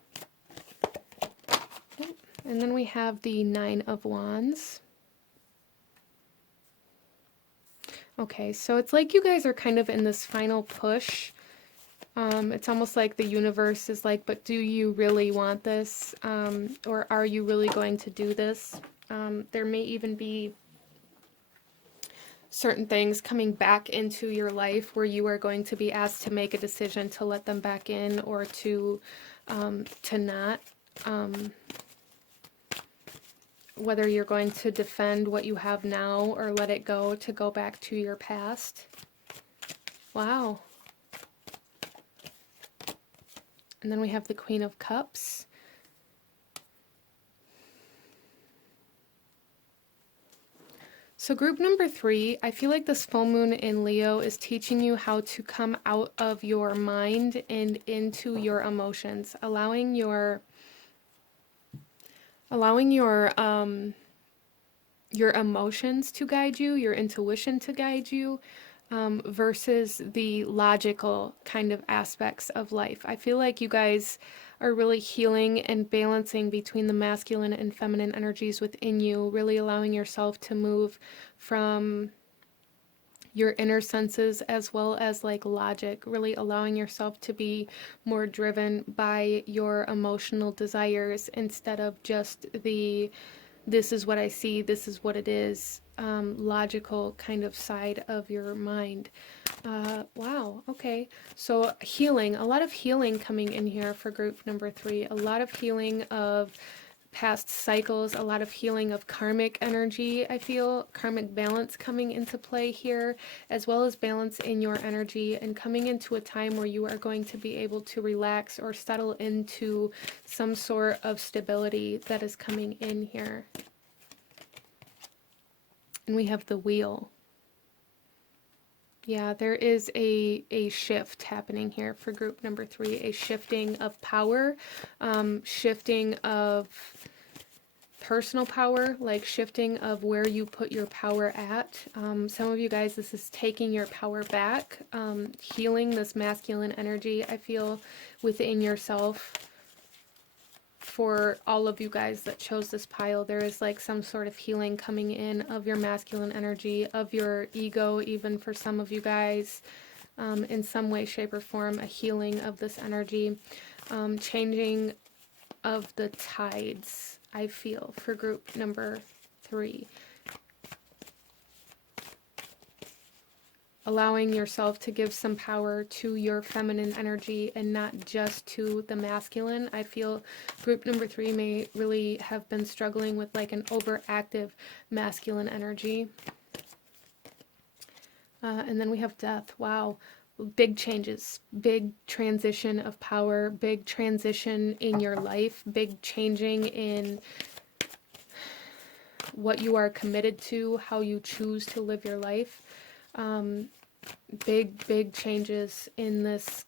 And then we have the 9 of Wands. Okay, so it's like you guys are kind of in this final push. It's almost like the universe is like, but do you really want this? Or are you really going to do this? There may even be certain things coming back into your life where you are going to be asked to make a decision to let them back in, or to not. Whether you're going to defend what you have now or let it go to go back to your past. Wow. And then we have the Queen of Cups. So group number 3, I feel like this full moon in Leo is teaching you how to come out of your mind and into your emotions, allowing your emotions to guide you, your intuition to guide you, versus the logical kind of aspects of life. I feel like you guys are really healing and balancing between the masculine and feminine energies within you, really allowing yourself to move from your inner senses as well as like logic, really allowing yourself to be more driven by your emotional desires instead of just the this is what I see, this is what it is, logical kind of side of your mind. Wow, okay. So healing, a lot of healing coming in here for group number 3. A lot of healing of past cycles, a lot of healing of karmic energy. I feel karmic balance coming into play here, as well as balance in your energy, and coming into a time where you are going to be able to relax or settle into some sort of stability that is coming in here. And we have the Wheel. Yeah, there is a shift happening here for group number 3, a shifting of power, shifting of personal power, like shifting of where you put your power at. Some of you guys, this is taking your power back, healing this masculine energy, I feel, within yourself. For all of you guys that chose this pile, there is like some sort of healing coming in of your masculine energy, of your ego, even for some of you guys, in some way, shape, or form, a healing of this energy, changing of the tides. I feel, for group number 3. Allowing yourself to give some power to your feminine energy and not just to the masculine. I feel group number 3 may really have been struggling with like an overactive masculine energy. And then we have death. Wow. Big changes, big transition of power, big transition in your life, big changing in what you are committed to, how you choose to live your life. Big changes in this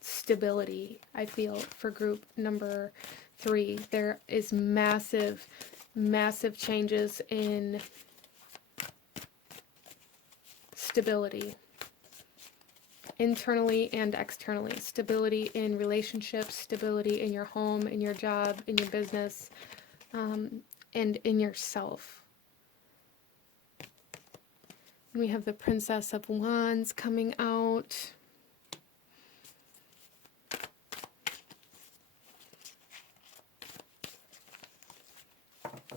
stability, I feel, for group number 3. There is massive changes in stability, internally and externally. Stability in relationships, stability in your home, in your job, in your business, and in yourself. We have the Princess of Wands coming out.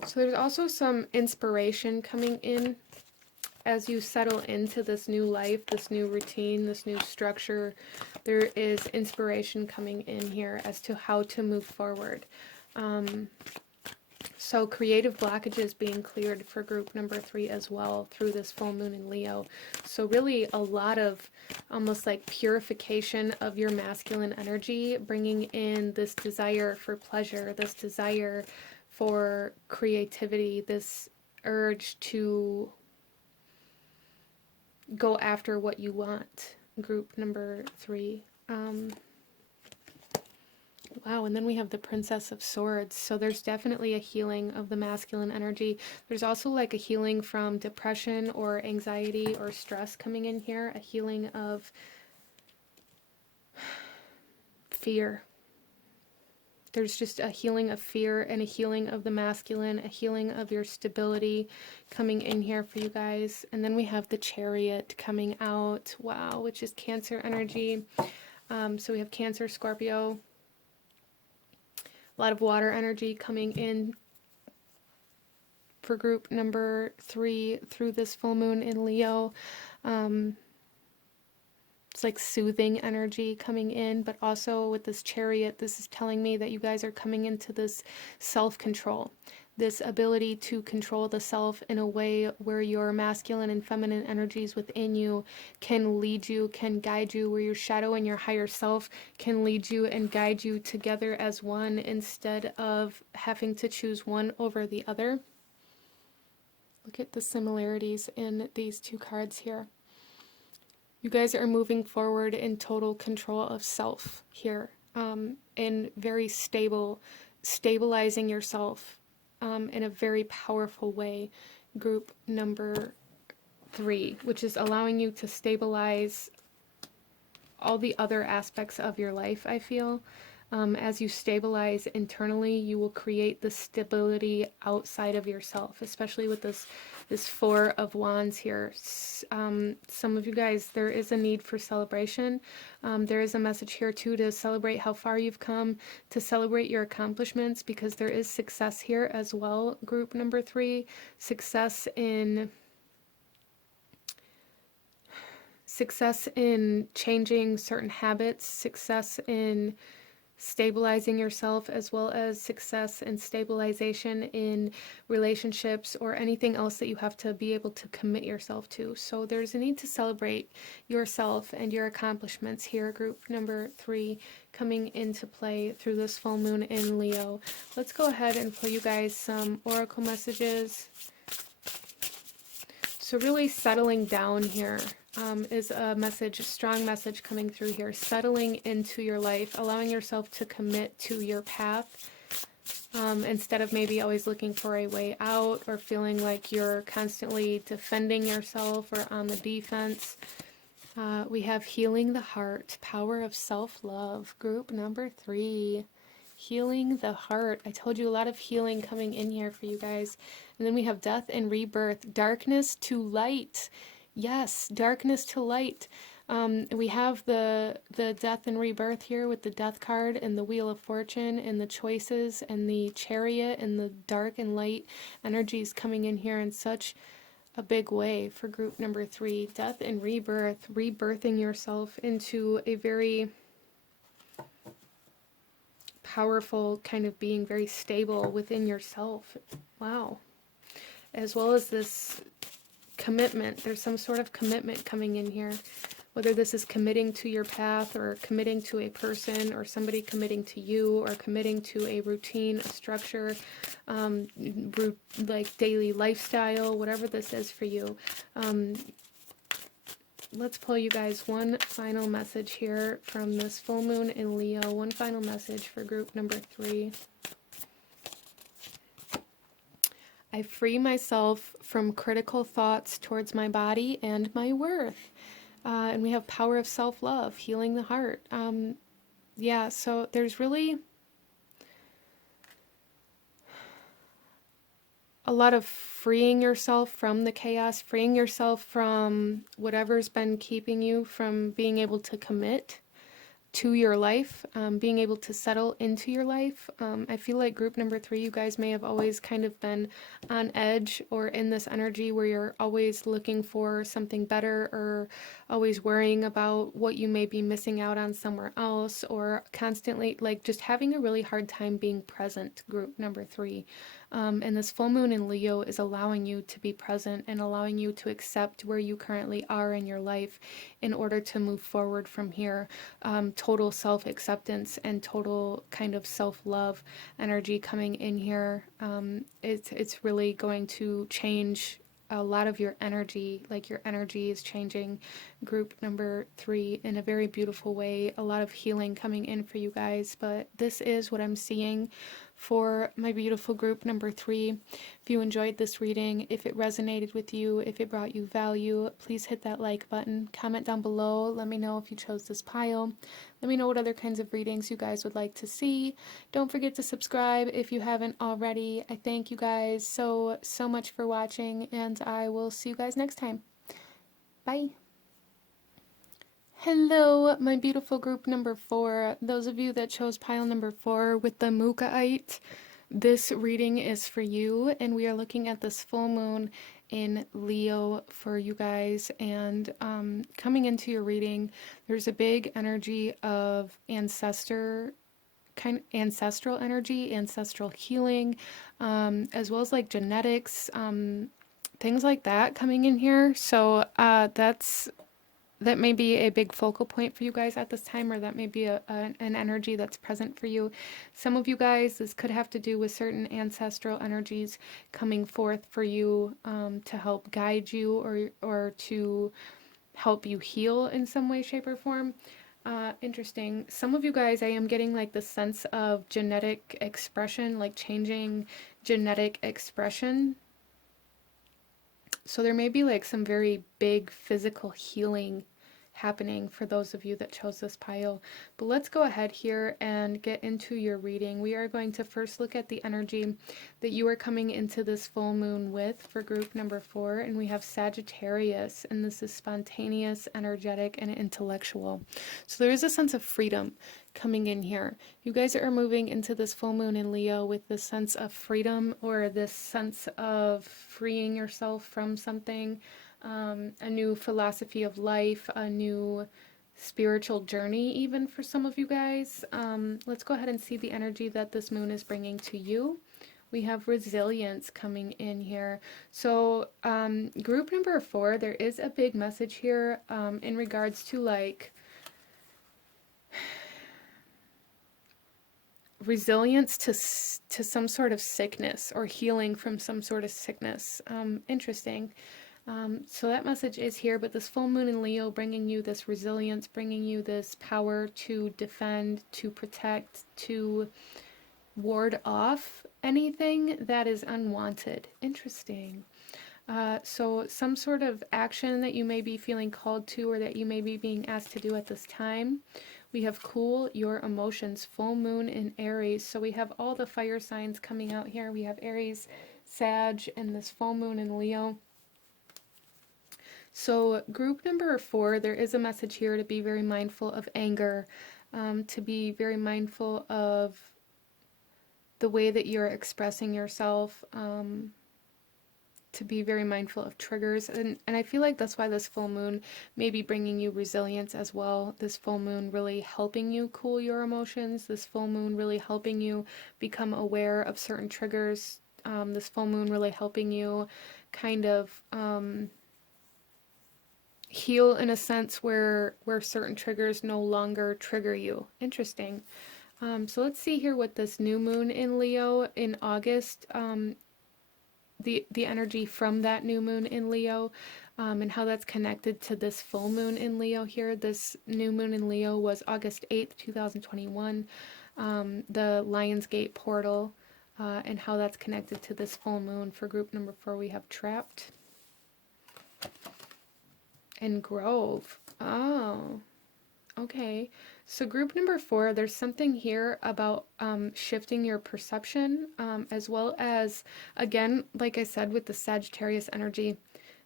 So there's also some inspiration coming in as you settle into this new life, this new routine, this new structure. There is inspiration coming in here as to how to move forward. So creative blockages being cleared for group number 3 as well through this full moon in Leo. So really a lot of almost like purification of your masculine energy, bringing in this desire for pleasure, this desire for creativity, this urge to go after what you want, group number 3. Wow, and then we have the Princess of Swords. So there's definitely a healing of the masculine energy. There's also like a healing from depression or anxiety or stress coming in here. A healing of fear. There's just a healing of fear and a healing of the masculine, a healing of your stability coming in here for you guys. And then we have the Chariot coming out. Wow, which is Cancer energy. So we have Cancer, Scorpio. A lot of water energy coming in for group number 3 through this full moon in Leo. It's like soothing energy coming in, but also with this Chariot, this is telling me that you guys are coming into this self-control, this ability to control the self in a way where your masculine and feminine energies within you can lead you, can guide you, where your shadow and your higher self can lead you and guide you together as one instead of having to choose one over the other. Look at the similarities in these two cards here. You guys are moving forward in total control of self here, and very stabilizing yourself in a very powerful way. Group number 3, which is allowing you to stabilize all the other aspects of your life, I feel. As you stabilize internally, you will create the stability outside of yourself, especially with this 4 of Wands here. Some of you guys, there is a need for celebration. There is a message here too to celebrate how far you've come, to celebrate your accomplishments, because there is success here as well. Group number 3, success in changing certain habits, success in stabilizing yourself, as well as success and stabilization in relationships or anything else that you have to be able to commit yourself to. So there's a need to celebrate yourself and your accomplishments here, group number 3, coming into play through this full moon in Leo. Let's go ahead and play you guys some oracle messages. So really settling down here is a message, a strong message coming through here. Settling into your life, allowing yourself to commit to your path, instead of maybe always looking for a way out or feeling like you're constantly defending yourself or on the defense. We have healing the heart, power of self-love, group number 3. Healing the heart. I told you a lot of healing coming in here for you guys. And then we have death and rebirth, darkness to light. Yes, darkness to light. We have the death and rebirth here with the death card and the wheel of fortune and the choices and the chariot and the dark and light energies coming in here in such a big way for group number 3. Death and rebirth, rebirthing yourself into a very powerful kind of being, very stable within yourself. Wow. As well as this commitment. There's some sort of commitment coming in here. Whether this is committing to your path or committing to a person or somebody committing to you or committing to a routine, a structure, like daily lifestyle, whatever this is for you. Let's pull you guys one final message here from this full moon in Leo. One final message for group number 3. I free myself from critical thoughts towards my body and my worth. And we have power of self-love, healing the heart. Yeah, so there's really a lot of freeing yourself from the chaos, freeing yourself from whatever's been keeping you from being able to commit to your life, being able to settle into your life. I feel like group number 3, you guys may have always kind of been on edge or in this energy where you're always looking for something better or always worrying about what you may be missing out on somewhere else, or constantly like just having a really hard time being present, group number 3. And this full moon in Leo is allowing you to be present and allowing you to accept where you currently are in your life in order to move forward from here. Total self-acceptance and total kind of self-love energy coming in here. It's really going to change a lot of your energy, like your energy is changing, group number 3, in a very beautiful way. A lot of healing coming in for you guys, but this is what I'm seeing for my beautiful group number 3. If you enjoyed this reading, if it resonated with you, if it brought you value, please hit that like button, comment down below, let me know if you chose this pile, let me know what other kinds of readings you guys would like to see. Don't forget to subscribe if you haven't already. I thank you guys so much for watching, and I will see you guys next time. Bye. Hello, my beautiful group number 4. Those of you that chose pile number 4 with the Mukaite, this reading is for you, and we are looking at this full moon in Leo for you guys. And coming into your reading, there's a big energy of ancestral energy, ancestral healing, as well as like genetics, things like that coming in here. So that may be a big focal point for you guys at this time, or that may be an energy that's present for you. Some of you guys, this could have to do with certain ancestral energies coming forth for you to help guide you or to help you heal in some way, shape, or form. Interesting. Some of you guys, I am getting like the sense of genetic expression, like changing genetic expression. So there may be like some very big physical healing happening for those of you that chose this pile. But let's go ahead here and get into your reading. We are going to first look at the energy that you are coming into this full moon with for group number 4, and we have Sagittarius, and this is spontaneous, energetic, and intellectual. So there is a sense of freedom coming in here. You guys are moving into this full moon in Leo with this sense of freedom, or this sense of freeing yourself from something, a new philosophy of life, a new spiritual journey even for some of you guys. Let's go ahead and see the energy that this moon is bringing to you. We have resilience coming in here. So group number 4, there is a big message here in regards to like resilience to some sort of sickness or healing from some sort of sickness. Interesting. So that message is here, but this full moon in Leo bringing you this resilience, bringing you this power to defend, to protect, to ward off anything that is unwanted. Interesting. So some sort of action that you may be feeling called to, or that you may be being asked to do at this time. We have cool your emotions, full moon in Aries. So we have all the fire signs coming out here. We have Aries, Sag, and this full moon in Leo. So group number 4, there is a message here to be very mindful of anger, to be very mindful of the way that you're expressing yourself, to be very mindful of triggers. And I feel like that's why this full moon may be bringing you resilience as well. This full moon really helping you cool your emotions. This full moon really helping you become aware of certain triggers. This full moon really helping you kind of heal in a sense where certain triggers no longer trigger you. Interesting. So let's see here what this new moon in Leo in August, the energy from that new moon in Leo, and how that's connected to this full moon in Leo here. This new moon in Leo was August 8th, 2021, the Lionsgate portal, and how that's connected to this full moon. For group number 4, we have Trapped and Grove. Oh, okay. So group number 4, there's something here about shifting your perception, as well as, again, like I said, with the Sagittarius energy,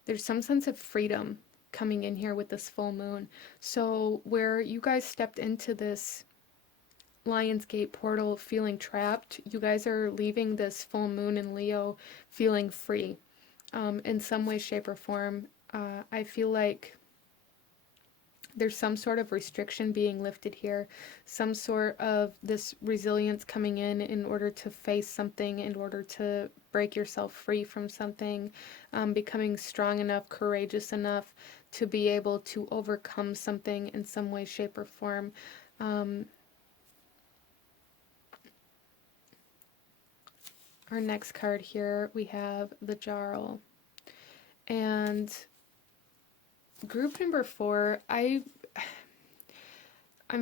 there's some sense of freedom coming in here with this full moon. So where you guys stepped into this Lionsgate portal feeling trapped, you guys are leaving this full moon in Leo feeling free, in some way, shape, or form. I feel like there's some sort of restriction being lifted here, some sort of this resilience coming in order to face something, in order to break yourself free from something, becoming strong enough, courageous enough to be able to overcome something in some way, shape, or form. Our next card here, we have the Jarl. And group number 4, I'm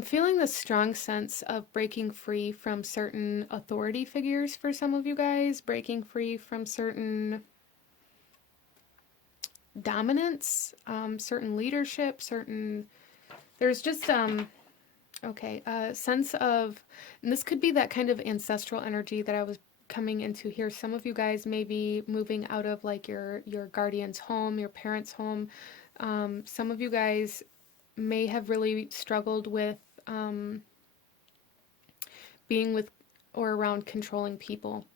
feeling this strong sense of breaking free from certain authority figures for some of you guys, breaking free from certain dominance, certain leadership, there's just, a sense of, and this could be that kind of ancestral energy that I was coming into here. Some of you guys may be moving out of like your guardian's home, your parents' home. Some of you guys may have really struggled with being with or around controlling people,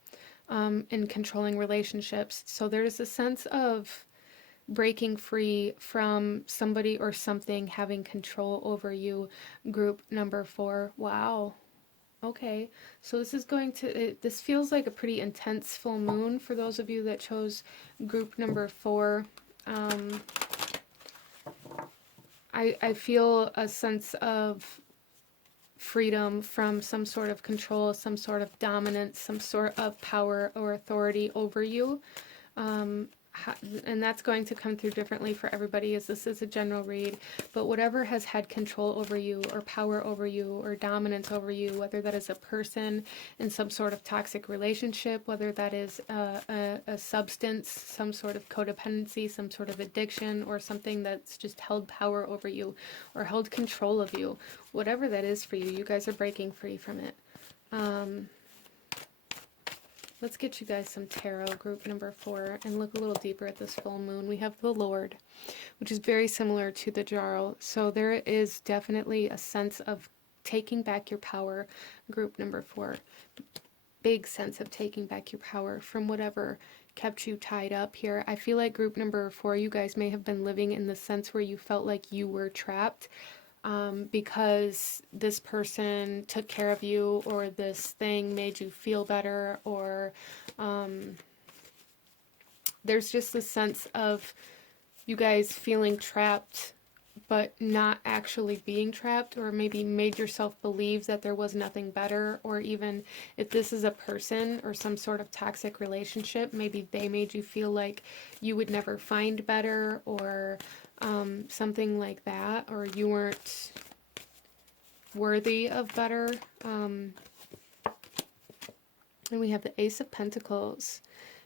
and controlling relationships. So there's a sense of breaking free from somebody or something having control over you. Group number 4. Wow. Okay, so this feels like a pretty intense full moon for those of you that chose group number 4. I feel a sense of freedom from some sort of control, some sort of dominance, some sort of power or authority over you. And that's going to come through differently for everybody, as this is a general read, but whatever has had control over you or power over you or dominance over you, whether that is a person in some sort of toxic relationship, whether that is a substance, some sort of codependency, some sort of addiction, or something that's just held power over you or held control of you, whatever that is for you, you guys are breaking free from it. Let's get you guys some tarot, group number 4, and look a little deeper at this full moon. We have the Lord, which is very similar to the Jarl. So there is definitely a sense of taking back your power, group number 4. Big sense of taking back your power from whatever kept you tied up here. I feel like group number 4, you guys may have been living in the sense where you felt like you were trapped, because this person took care of you, or this thing made you feel better, or there's just this sense of you guys feeling trapped but not actually being trapped, or maybe made yourself believe that there was nothing better, or even if this is a person or some sort of toxic relationship, maybe they made you feel like you would never find better, or something like that, or you weren't worthy of better. And we have the Ace of Pentacles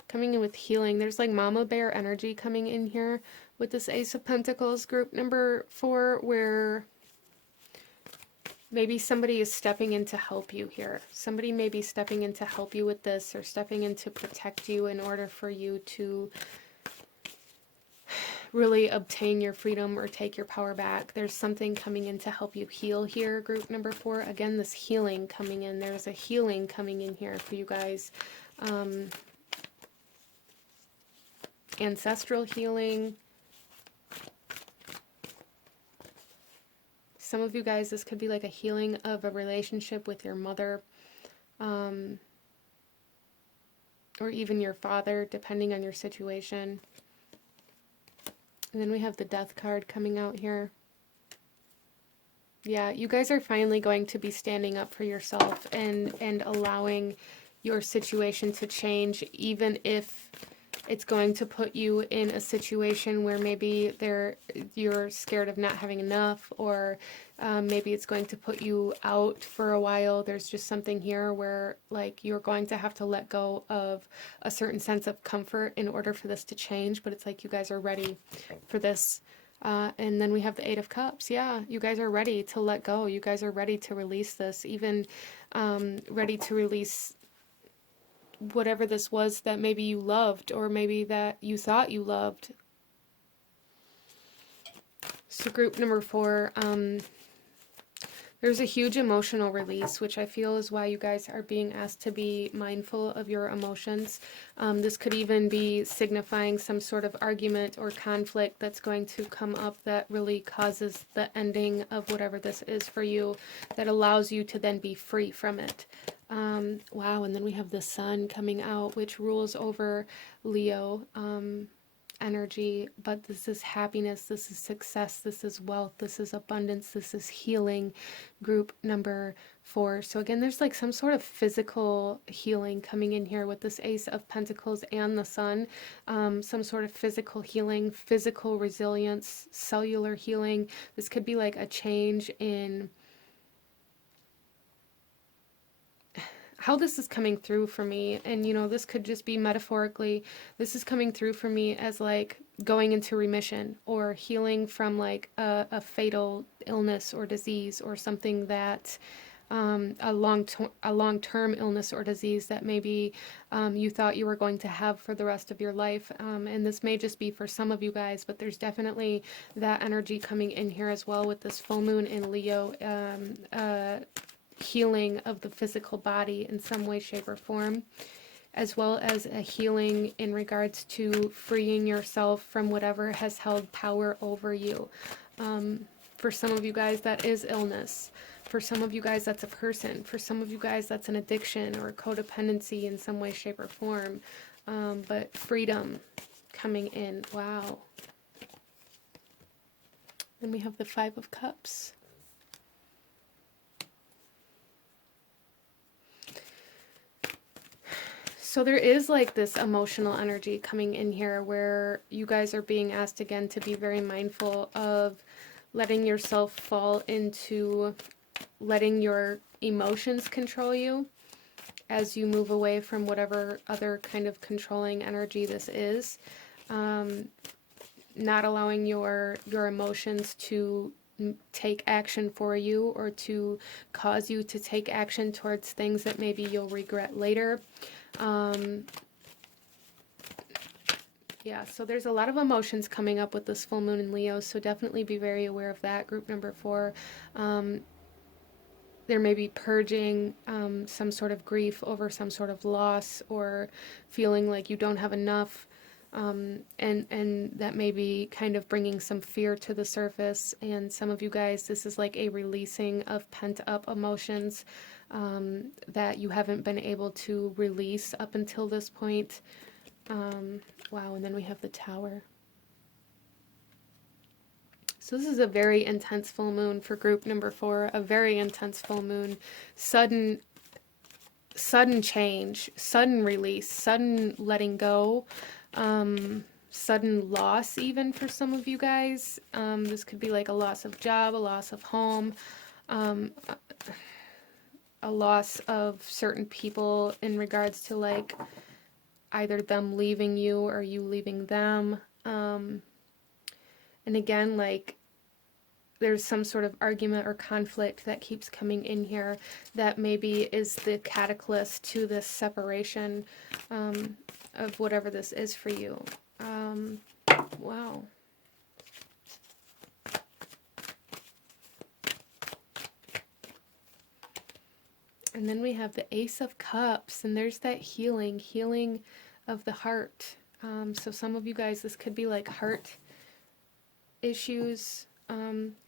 coming in with healing. There's like mama bear energy coming in here with this Ace of Pentacles, group number 4, where maybe somebody is stepping in to help you here. Somebody may be stepping in to help you with this, or stepping in to protect you in order for you to really obtain your freedom or take your power back. There's something coming in to help you heal here, group number 4. Again, this healing coming in. There's a healing coming in here for you guys. Ancestral healing. Some of you guys, this could be like a healing of a relationship with your mother, or even your father, depending on your situation. And then we have the Death card coming out here. Yeah, you guys are finally going to be standing up for yourself and allowing your situation to change, even if it's going to put you in a situation where maybe you're scared of not having enough, or maybe it's going to put you out for a while. There's just something here where like you're going to have to let go of a certain sense of comfort in order for this to change, but it's like you guys are ready for this. And then we have the Eight of Cups. Yeah, you guys are ready to let go. You guys are ready to release this, even ready to release whatever this was that maybe you loved, or maybe that you thought you loved. So group number 4, there's a huge emotional release, which I feel is why you guys are being asked to be mindful of your emotions. This could even be signifying some sort of argument or conflict that's going to come up that really causes the ending of whatever this is for you, that allows you to then be free from it. Wow, and then we have the Sun coming out, which rules over Leo energy, but this is happiness, this is success, this is wealth, this is abundance, this is healing, group number 4. So again, there's like some sort of physical healing coming in here with this Ace of Pentacles and the Sun. Some sort of physical healing, physical resilience, cellular healing. This could be like a change in how this is coming through for me. And you know, this could just be metaphorically, this is coming through for me as like going into remission or healing from like a fatal illness or disease, or something that a long-term illness or disease that maybe you thought you were going to have for the rest of your life. And this may just be for some of you guys, but there's definitely that energy coming in here as well with this full moon in Leo. Healing of the physical body in some way, shape, or form, as well as a healing in regards to freeing yourself from whatever has held power over you. For some of you guys, that is illness. For some of you guys, that's a person. For some of you guys, that's an addiction or a codependency in some way, shape, or form. But freedom coming in. Wow. Then we have the Five of Cups. So there is like this emotional energy coming in here where you guys are being asked again to be very mindful of letting yourself fall into letting your emotions control you as you move away from whatever other kind of controlling energy this is. Not allowing your emotions to take action for you, or to cause you to take action towards things that maybe you'll regret later. Yeah, so there's a lot of emotions coming up with this full moon in Leo, so definitely be very aware of that, group number 4. There may be purging some sort of grief over some sort of loss, or feeling like you don't have enough, and that may be kind of bringing some fear to the surface. And some of you guys, this is like a releasing of pent-up emotions that you haven't been able to release up until this point. Wow, and then we have the Tower. So this is a very intense full moon for group number 4, a very intense full moon. Sudden change, sudden release, sudden letting go, sudden loss even for some of you guys. This could be like a loss of job, a loss of home, a loss of certain people in regards to like either them leaving you or you leaving them. And again, like there's some sort of argument or conflict that keeps coming in here that maybe is the catalyst to this separation of whatever this is for you. Wow. And then we have the Ace of Cups, and there's that healing of the heart. So some of you guys, this could be like heart issues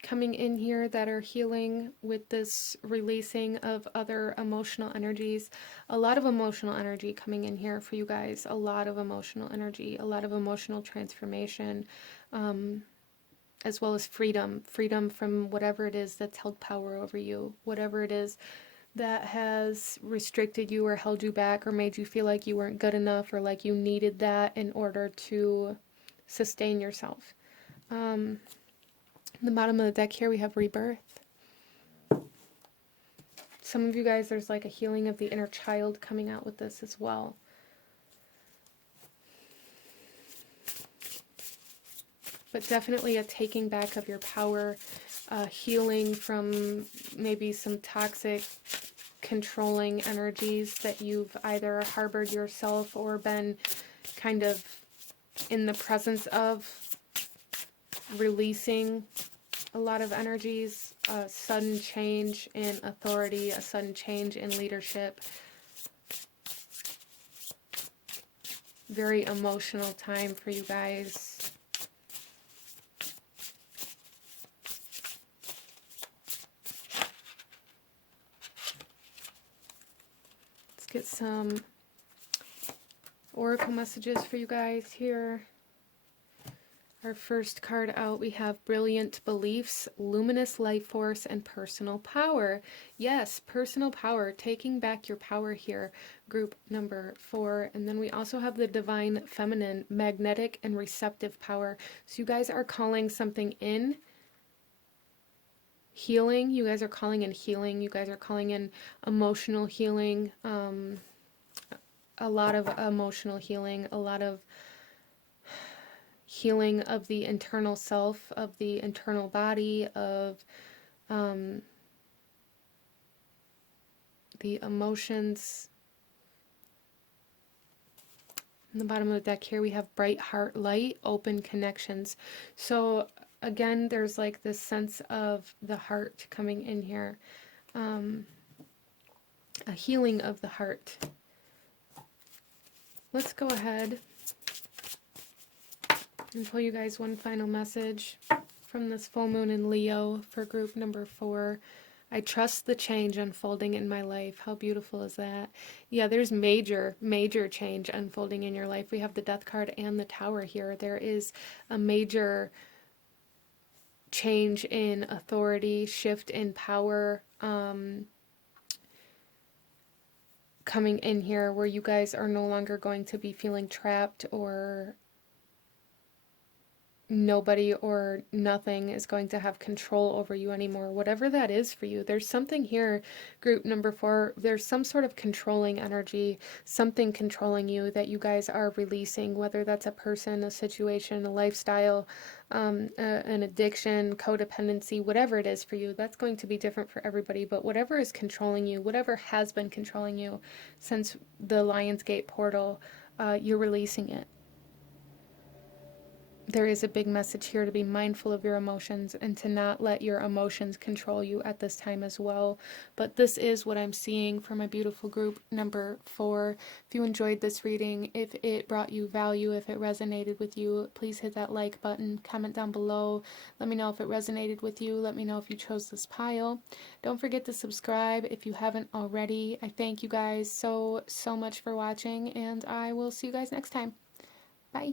coming in here that are healing with this releasing of other emotional energies. A lot of emotional energy coming in here for you guys. A lot of emotional energy, a lot of emotional transformation, as well as freedom from whatever it is that's held power over you, whatever it is that has restricted you or held you back or made you feel like you weren't good enough or like you needed that in order to sustain yourself. The bottom of the deck here we have rebirth. Some of you guys, there's like a healing of the inner child coming out with this as well. But definitely a taking back of your power, healing from maybe some toxic, controlling energies that you've either harbored yourself or been kind of in the presence of, releasing a lot of energies, a sudden change in authority, a sudden change in leadership. Very emotional time for you guys. Let's get some oracle messages for you guys here. Our first card out, we have Brilliant Beliefs, Luminous Life Force, and Personal Power. Yes, personal power, taking back your power here, group number 4. And then we also have the Divine Feminine, Magnetic and Receptive Power. So you guys are calling something in healing. You guys are calling in healing. You guys are calling in emotional healing. A lot of emotional healing, a lot of healing of the internal self, of the internal body, of the emotions. In the bottom of the deck here we have Bright Heart Light, Open Connections. So again, there's like this sense of the heart coming in here. A healing of the heart. Let's go ahead and pull you guys one final message from this full moon in Leo for group number 4. I trust the change unfolding in my life. How beautiful is that? Yeah, there's major change unfolding in your life. We have the Death card and the Tower here. There is a major change in authority, shift in power, coming in here where you guys are no longer going to be feeling trapped, or nobody or nothing is going to have control over you anymore. Whatever that is for you, there's something here, group number 4, there's some sort of controlling energy, something controlling you that you guys are releasing, whether that's a person, a situation, a lifestyle, an addiction, codependency, whatever it is for you. That's going to be different for everybody, but whatever is controlling you, whatever has been controlling you since the Lionsgate portal, you're releasing it. There is a big message here to be mindful of your emotions and to not let your emotions control you at this time as well. But this is what I'm seeing for my beautiful group number 4. If you enjoyed this reading, if it brought you value, if it resonated with you, please hit that like button, comment down below. Let me know if it resonated with you. Let me know if you chose this pile. Don't forget to subscribe if you haven't already. I thank you guys so much for watching, and I will see you guys next time. Bye.